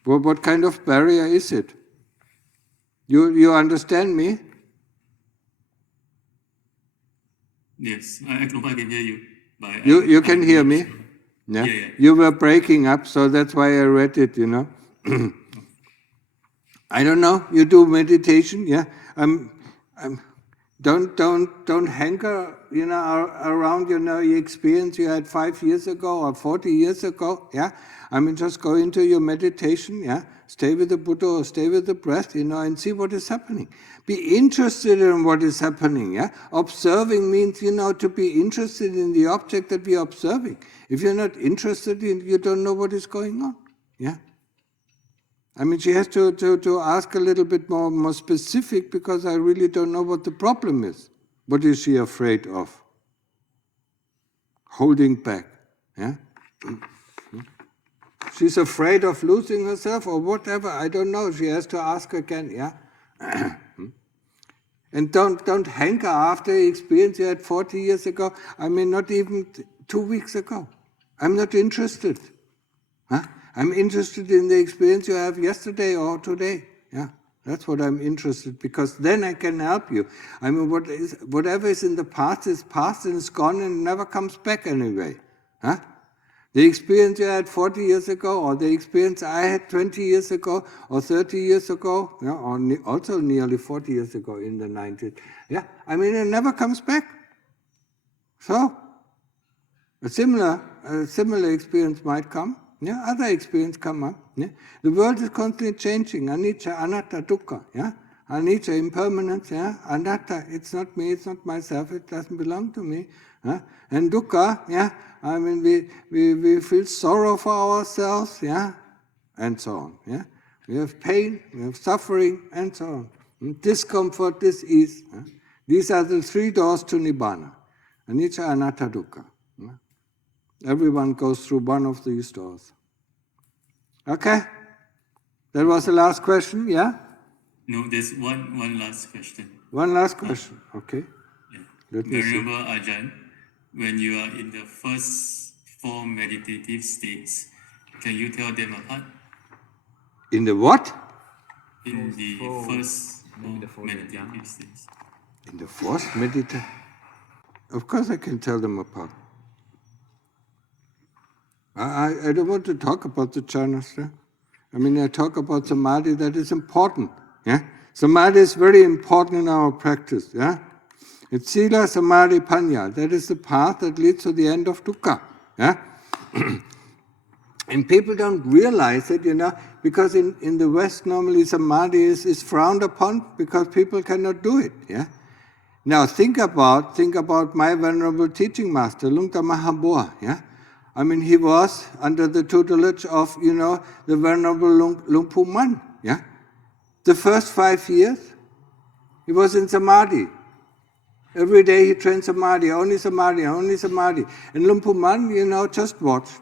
Well, what kind of barrier is it? You understand me? Yes, I can hear you. But You can hear me? Yeah? Yeah. You were breaking up, so that's why I read it, I don't know. You do meditation, yeah? Don't hanker, around, your experience you had 5 years ago or 40 years ago, yeah? I mean, just go into your meditation, yeah? Stay with the Buddha or stay with the breath, and see what is happening. Be interested in what is happening, yeah? Observing means, to be interested in the object that we are observing. If you're not interested in, you don't know what is going on, yeah? I mean, she has to ask a little bit more specific, because I really don't know what the problem is. What is she afraid of? Holding back, yeah? She's afraid of losing herself or whatever, I don't know. She has to ask again, yeah? And don't hanker after the experience you had 40 years ago. I mean, not even 2 weeks ago. I'm not interested. Huh? I'm interested in the experience you have yesterday or today. Yeah, that's what I'm interested, because then I can help you. I mean, whatever is in the past is past and it's gone and never comes back anyway. Huh? The experience you had 40 years ago, or the experience I had 20 years ago, or 30 years ago, yeah, or also nearly 40 years ago in the 90s. Yeah, I mean, it never comes back. So, a similar experience might come. Yeah, other experience come up. Yeah? The world is constantly changing. Anicca, anatta, dukkha. Yeah? Anicca, impermanence. Yeah? Anatta, it's not me, it's not myself, it doesn't belong to me. Yeah? And dukkha, yeah? I mean, we feel sorrow for ourselves, yeah? And so on. Yeah? We have pain, we have suffering, and so on. And discomfort, dis-ease. Yeah? These are the three doors to Nibbana. Anicca, anatta, dukkha. Yeah? Everyone goes through one of these doors. Okay? That was the last question, yeah? No, there's one last question. One last question, okay? Yeah. Let me see. Venerable Ajahn, when you are in the first 4 meditative states, can you tell them apart? In the what? In the first maybe the 4 4 meditative states. In the first meditation? Of course I can tell them apart. I don't want to talk about the jhanas. Yeah? I mean, I talk about samadhi, that is important. Yeah? Samadhi is very important in our practice. Yeah? It's sila, samadhi, panya. That is the path that leads to the end of dukkha. Yeah? And people don't realize it, because in the West normally samadhi is frowned upon because people cannot do it. Yeah? Now think about my venerable teaching master, Lungta Mahabua. Yeah? I mean, he was under the tutelage of, the venerable Luang Pu Man. Yeah? The first 5 years, he was in samadhi. Every day he trained samadhi, only samadhi, only samadhi. And Luang Pu Man, just watched.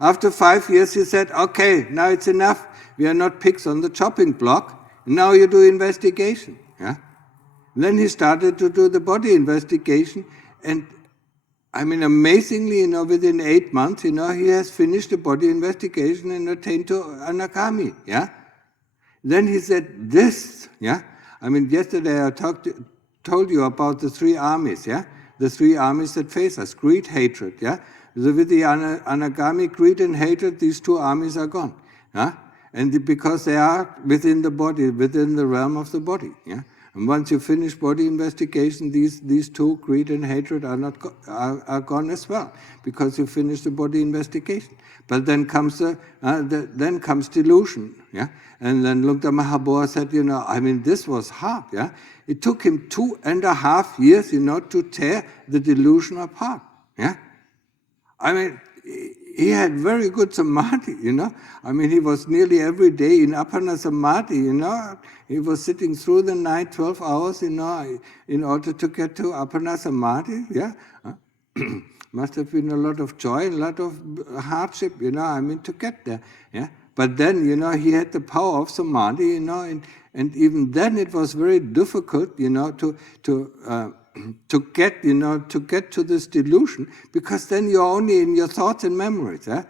After 5 years, he said, okay, now it's enough. We are not pigs on the chopping block. Now you do investigation. Yeah? Then he started to do the body investigation. And I mean, amazingly, within 8 months, he has finished the body investigation and attained to Anagami. Yeah? Then he said, this, yeah? I mean, yesterday I told you about the 3 armies, yeah? The 3 armies that face us, greed, hatred, yeah? So with the Anagami, greed and hatred, these 2 armies are gone. Yeah? And because they are within the body, within the realm of the body. Yeah? And once you finish body investigation, these 2, greed and hatred, are gone as well, because you finish the body investigation. But then comes then comes delusion. Yeah? And then Lungta Mahabua said, I mean, this was hard. Yeah? It took him 2.5 years, to tear the delusion apart. Yeah? I mean, he had very good samadhi, I mean, he was nearly every day in Apana Samadhi, He was sitting through the night, 12 hours, in order to get to Apana Samadhi, yeah. Must have been a lot of joy, a lot of hardship, I mean, to get there, yeah. But then, he had the power of samadhi, and even then it was very difficult, to get to this delusion, because then you're only in your thoughts and memories. Eh?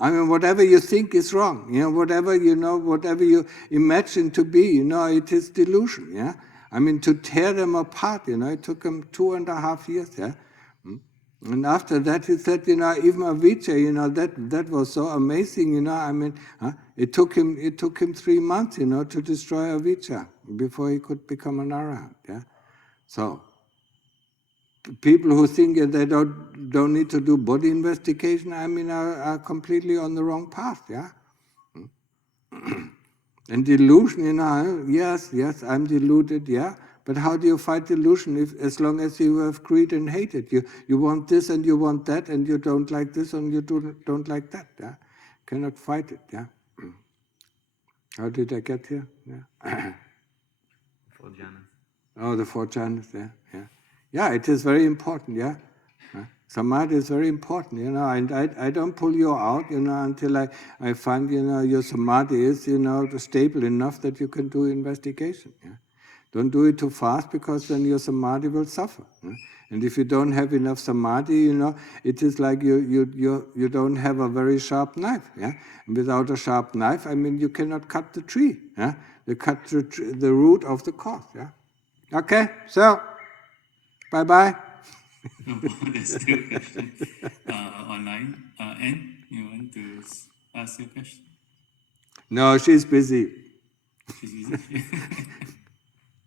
I mean, whatever you think is wrong. Whatever you imagine to be, it is delusion. Yeah, I mean, to tear them apart. It took him 2.5 years. Yeah, and after that he said, even avijja, that was so amazing. I mean, it took him 3 months, to destroy avijja before he could become an arahant. Yeah, so. People who think that they don't need to do body investigation, I mean, are completely on the wrong path, yeah? And delusion, yes, I'm deluded, yeah? But how do you fight delusion as long as you have greed and hatred? You want this and you want that, and you don't like this and you don't like that, yeah? Cannot fight it, yeah? How did I get here? Yeah. 4 jhanas. Oh, the 4 jhanas, yeah. Yeah, it is very important, yeah. Samadhi is very important, and I don't pull you out, until I find, your samadhi is, stable enough that you can do investigation, yeah. Don't do it too fast, because then your samadhi will suffer. Yeah? And if you don't have enough samadhi, it is like you don't have a very sharp knife, yeah. And without a sharp knife, I mean, you cannot cut the tree, yeah. You cut the root of the cause, yeah. Okay, so. Bye-bye. There's still a question online. Anne, you want to ask your question? No, she's busy. She's busy.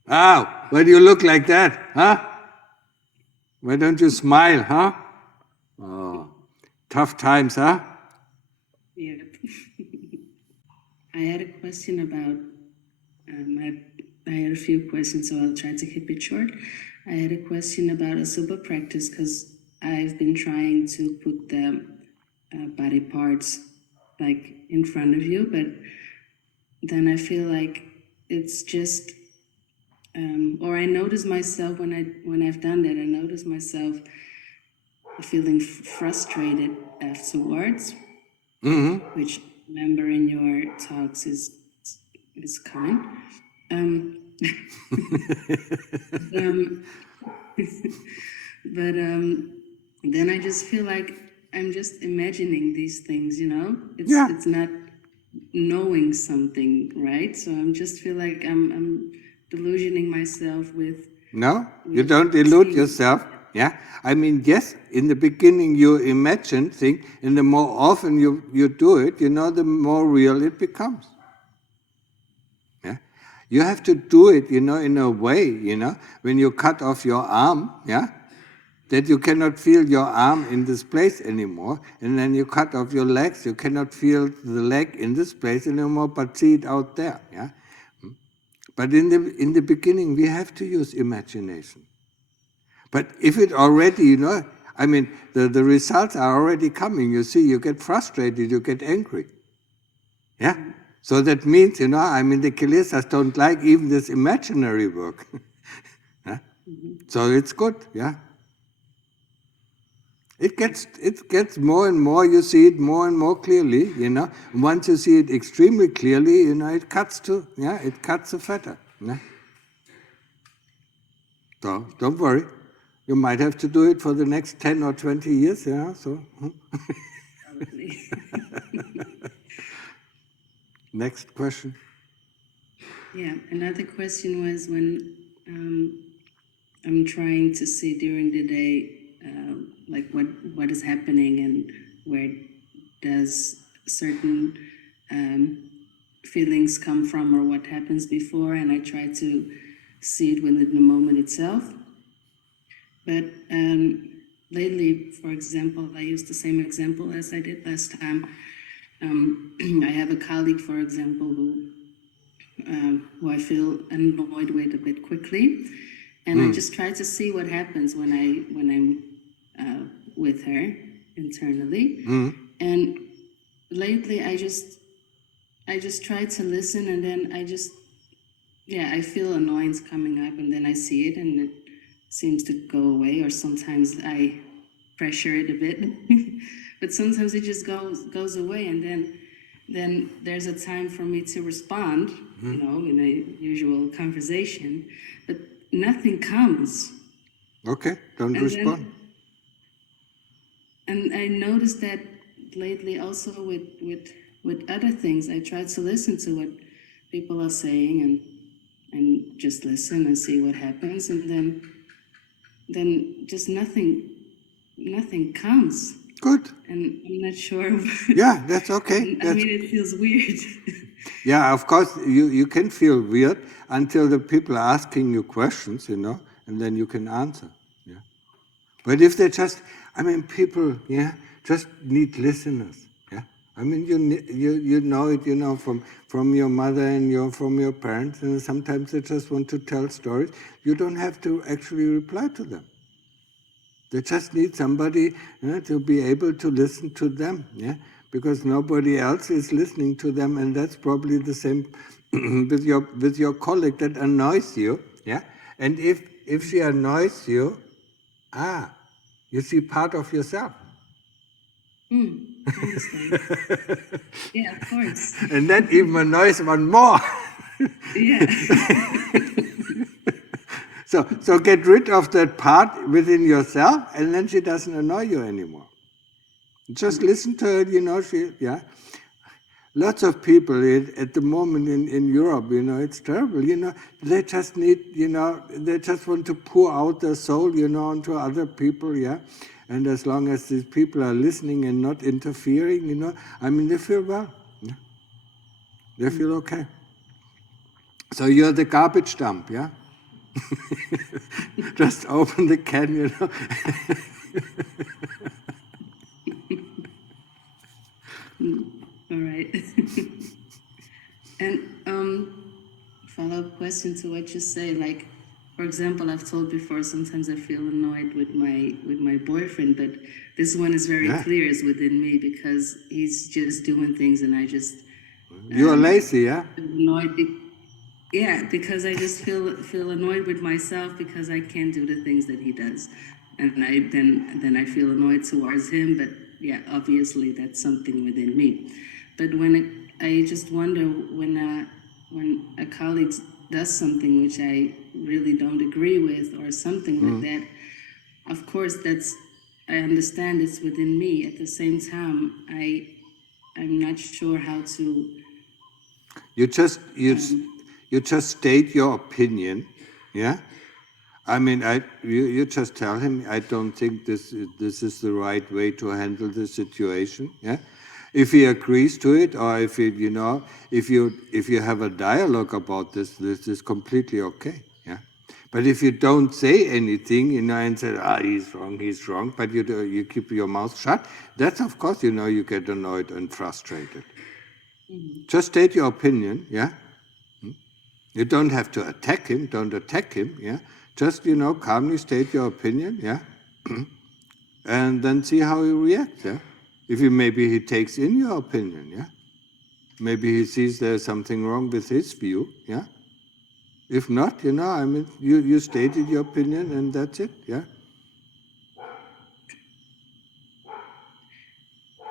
Oh, why do you look like that, huh? Why don't you smile, huh? Oh, tough times, huh? Yep. I had a question about, I had a few questions, so I'll try to keep it short. I had a question about a super practice because I've been trying to put the body parts like in front of you, but then I feel like it's just, or I notice myself when I've done that, I notice myself feeling frustrated afterwards, which remember in your talks is common. But then I just feel like I'm just imagining these things, you know? It's not knowing something, right? So I'm just feel like I'm delusioning myself with. No, you don't delude yourself. Yeah, I mean, yes, in the beginning you imagine things, and the more often you do it, you know, the more real it becomes. Yeah, you have to do it, you know, in a way, you know, when you cut off your arm, yeah, that you cannot feel your arm in this place anymore, and then you cut off your legs, you cannot feel the leg in this place anymore, but see it out there. Yeah, but in the beginning we have to use imagination. But if it already, you know, I mean, the results are already coming. You see, you get frustrated, you get angry. Yeah? So that means, you know, I mean, the kilesas don't like even this imaginary work. Yeah? So it's good, yeah? It gets more and more, you see it more and more clearly, you know. And once you see it extremely clearly, you know, it cuts the fetter. Yeah? So don't worry. You might have to do it for the next 10 or 20 years, yeah, so. Probably. Next question. Yeah, another question was when I'm trying to see during the day, like what is happening and where does certain feelings come from or what happens before, and I try to see it within the moment itself. But lately, for example, I used the same example as I did last time. I have a colleague, for example, who I feel annoyed with a bit quickly, and I just try to see what happens when I'm with her internally. And lately, I just try to listen, and then I feel annoyance coming up, and then I see it, and it seems to go away, or sometimes I pressure it a bit, but sometimes it just goes away, and then there's a time for me to respond, you know, in a usual conversation, but nothing comes. Okay, don't respond. And I noticed that lately also with other things. I try to listen to what people are saying and just listen and see what happens, and then just nothing comes. Good. And I'm not sure. Yeah, that's okay. I mean, it feels weird. Yeah, of course, you can feel weird until the people are asking you questions, you know, and then you can answer. Yeah. But if they just, I mean, people, yeah, just need listeners. Yeah. I mean, you know it, you know, from your mother and from your parents, and sometimes they just want to tell stories. You don't have to actually reply to them. They just need somebody to be able to listen to them, yeah, because nobody else is listening to them, and that's probably the same with your colleague that annoys you, yeah. And if she annoys you, you see part of yourself. I understand. Yeah, of course. And that even annoys one more. Yeah. So get rid of that part within yourself, and then she doesn't annoy you anymore. Just listen to her, you know, Lots of people at the moment in Europe, you know, it's terrible, you know, they just need, you know, they just want to pour out their soul, you know, onto other people, yeah. And as long as these people are listening and not interfering, you know, I mean, they feel well. Yeah? They feel okay. So you're the garbage dump, yeah? Just open the can, you know. All right. And follow-up question to what you say, like, for example, I've told before, sometimes I feel annoyed with my boyfriend, but this one is very clear, is within me, because he's just doing things and I just You're lazy, yeah? annoyed. Because I just feel annoyed with myself because I can't do the things that he does, and then I feel annoyed towards him. But yeah, obviously that's something within me. But I just wonder when a colleague does something which I really don't agree with or something like that. Of course, I understand it's within me. At the same time, I'm not sure how to. You just state your opinion, yeah? I mean, you just tell him, I don't think this is the right way to handle the situation, yeah? If he agrees to it, or if if you have a dialogue about this is completely okay, yeah? But if you don't say anything, and say, he's wrong, but you keep your mouth shut, that's of course, you get annoyed and frustrated. Just state your opinion, yeah? You don't have to attack him, don't attack him, yeah? Just, calmly state your opinion, yeah? And then see how he reacts, yeah? Maybe he takes in your opinion, yeah? Maybe he sees there's something wrong with his view, yeah? If not, you stated your opinion and that's it, yeah?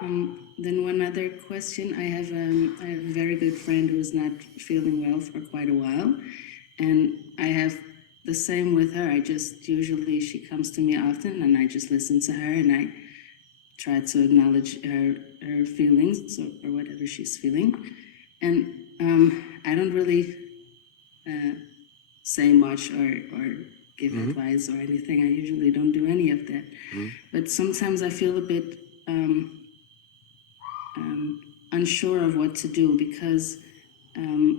Then one other question. I have a very good friend who is not feeling well for quite a while, and I have the same with her. Usually she comes to me often, and I just listen to her, and I try to acknowledge her feelings or whatever she's feeling, and I don't really say much or give advice or anything. I usually don't do any of that, but sometimes I feel a bit unsure of what to do, because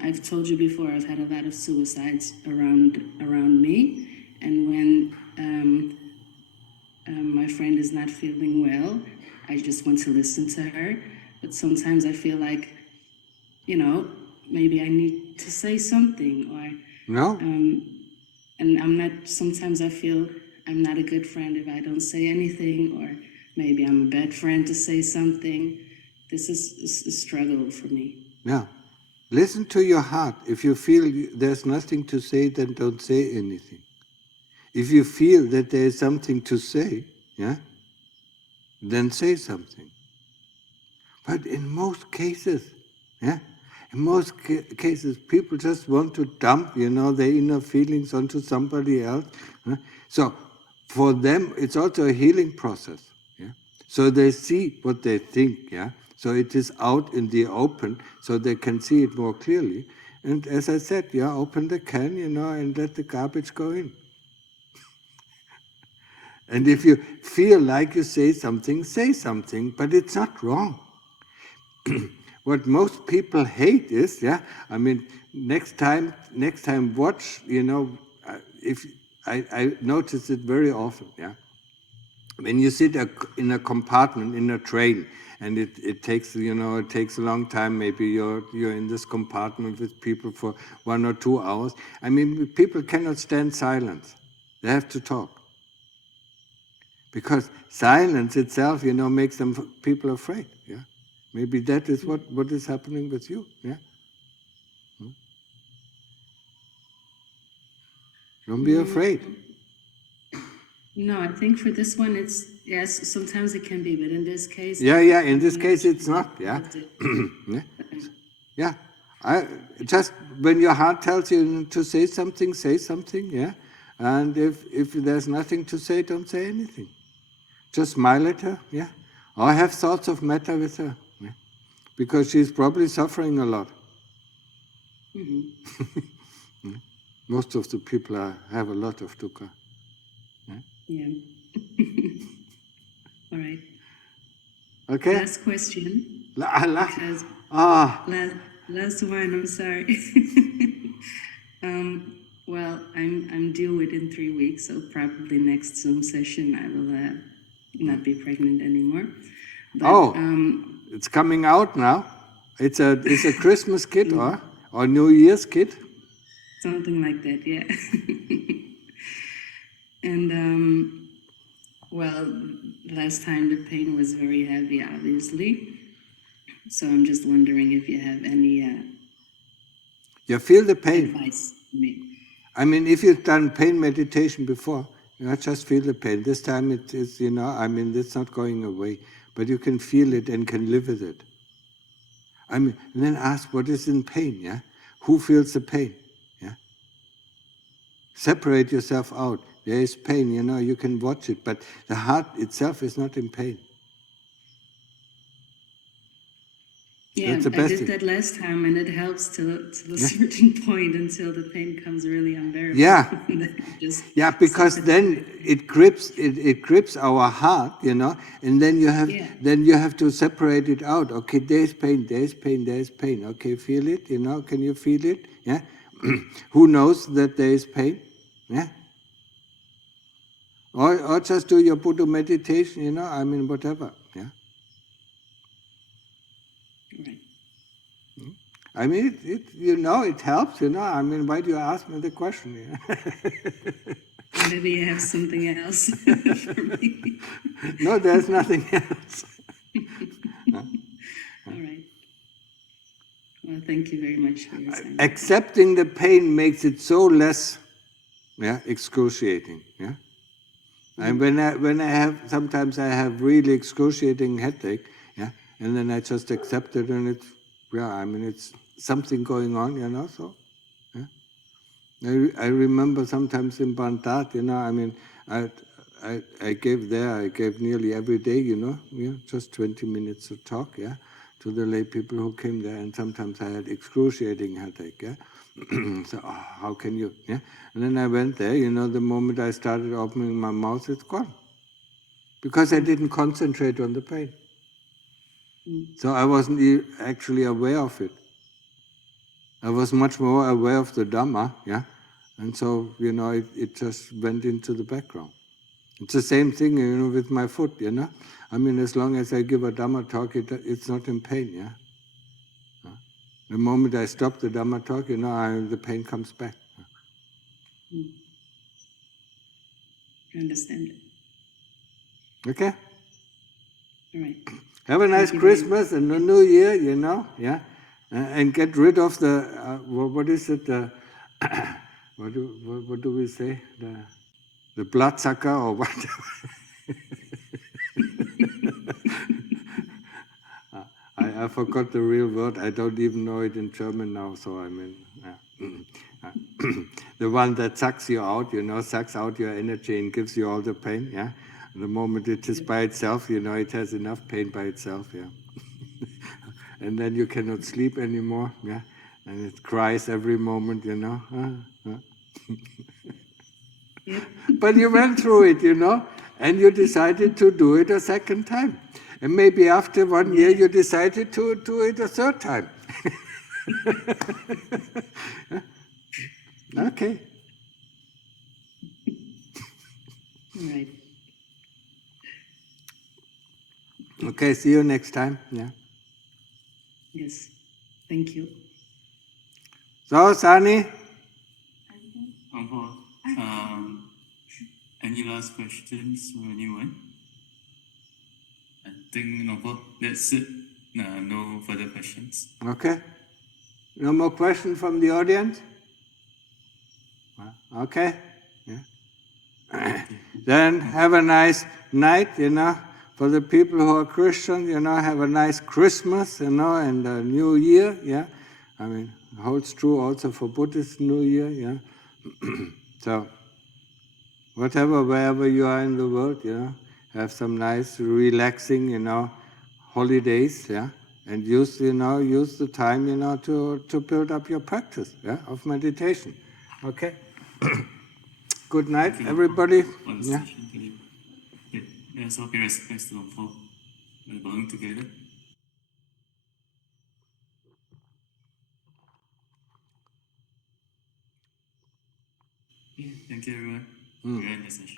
I've told you before, I've had a lot of suicides around me, and when my friend is not feeling well, I just want to listen to her. But sometimes I feel like, maybe I need to say something, or No? and sometimes I feel I'm not a good friend if I don't say anything, or maybe I'm a bad friend to say something. This is a struggle for me. Yeah. Listen to your heart. If you feel there's nothing to say, then don't say anything. If you feel that there is something to say, yeah, then say something. But in most cases, yeah, cases, people just want to dump, their inner feelings onto somebody else. Huh? So for them, it's also a healing process. Yeah. So they see what they think. Yeah. So it is out in the open, so they can see it more clearly. And as I said, yeah, open the can, and let the garbage go in. And if you feel like you say something, but it's not wrong. What most people hate is, yeah, I mean, next time watch, if I notice it very often, yeah. When you sit in a compartment in a train, and it takes a long time. Maybe you're in this compartment with people for 1 or 2 hours. I mean, people cannot stand silence. They have to talk. Because silence itself, makes people afraid. Yeah, maybe that is what is happening with you. Yeah, don't be afraid. No, I think for this one, yes. Sometimes it can be, but in this case, Yeah. In this case, it's not. Yeah, yeah. I just when your heart tells you to say something, say something. Yeah, and if there's nothing to say, don't say anything. Just smile at her. Yeah, or have thoughts of metta with her. Yeah? Because she's probably suffering a lot. Most of the people have a lot of dukkha. Yeah. All right. Okay. Last question. Because last one. I'm sorry. Well, I'm due within 3 weeks, so probably next Zoom session I will not be pregnant anymore. But, it's coming out now. It's a Christmas kit or New Year's kit? Something like that, yeah. And well, last time the pain was very heavy, obviously. So I'm just wondering if you have any You feel the pain. advice for me. I mean, if you've done pain meditation before, just feel the pain. This time it is, I mean, it's not going away, but you can feel it and can live with it. I mean, and then ask what is in pain, yeah? Who feels the pain, yeah? Separate yourself out. There is pain, you can watch it, but the heart itself is not in pain. Yeah, That's the I best did thing. that last time, and it helps to a certain point until the pain comes really unbearable. Yeah. Just Yeah, because stop it. then it grips our heart, and then you have to separate it out. Okay, there's pain, there's pain, there's pain. Okay, feel it, can you feel it? Yeah. Who knows that there is pain? Yeah. Or just do your Buddha meditation, I mean, whatever. Yeah. Right. I mean, it helps, I mean, why do you ask me the question? Yeah? Maybe you have something else for me. No, there's nothing else. All right. Well, thank you very much for your time. Accepting the pain makes it so less excruciating. Yeah. And when I have, sometimes I have really excruciating headache, yeah, and then I just accept it, and it's, I mean, it's something going on, so, yeah. I remember sometimes in Bantat, I mean, I gave nearly every day, just 20 minutes to talk, yeah, to the lay people who came there, and sometimes I had excruciating headache, yeah. So, how can you, yeah? And then I went there, the moment I started opening my mouth, it's gone. Because I didn't concentrate on the pain. So I wasn't actually aware of it. I was much more aware of the Dhamma, yeah? And so, it just went into the background. It's the same thing, with my foot, I mean, as long as I give a Dhamma talk, it's not in pain, yeah? The moment I stop the Dhamma talk, the pain comes back. I understand it. Okay? All right. Have a nice Christmas and a New Year, yeah? And get rid of the, what is it, what do we say? The bloodsucker or what? I forgot the real word. I don't even know it in German now, so I mean, the one that sucks you out, sucks out your energy and gives you all the pain, yeah? The moment it is by itself, it has enough pain by itself, yeah? And then you cannot sleep anymore, yeah? And it cries every moment, Yep. But you went through it, and you decided to do it a second time. And maybe after 1 year, you decided to do it a third time. Okay. Right. Okay, see you next time. Yeah. Yes. Thank you. So, Sani? Any last questions from anyone? I think that's it. No further questions. Okay. No more questions from the audience? Okay. Yeah. Then have a nice night, For the people who are Christian, have a nice Christmas, and a New Year, yeah. I mean, holds true also for Buddhist New Year, yeah. So, wherever you are in the world, have some nice, relaxing, holidays, yeah. And use the time, to build up your practice, yeah, of meditation. Okay. Good night, everybody. Yeah. Let's all pay respects to Longpo. We're bowing together. Yeah, thank you, everyone. We're in the session.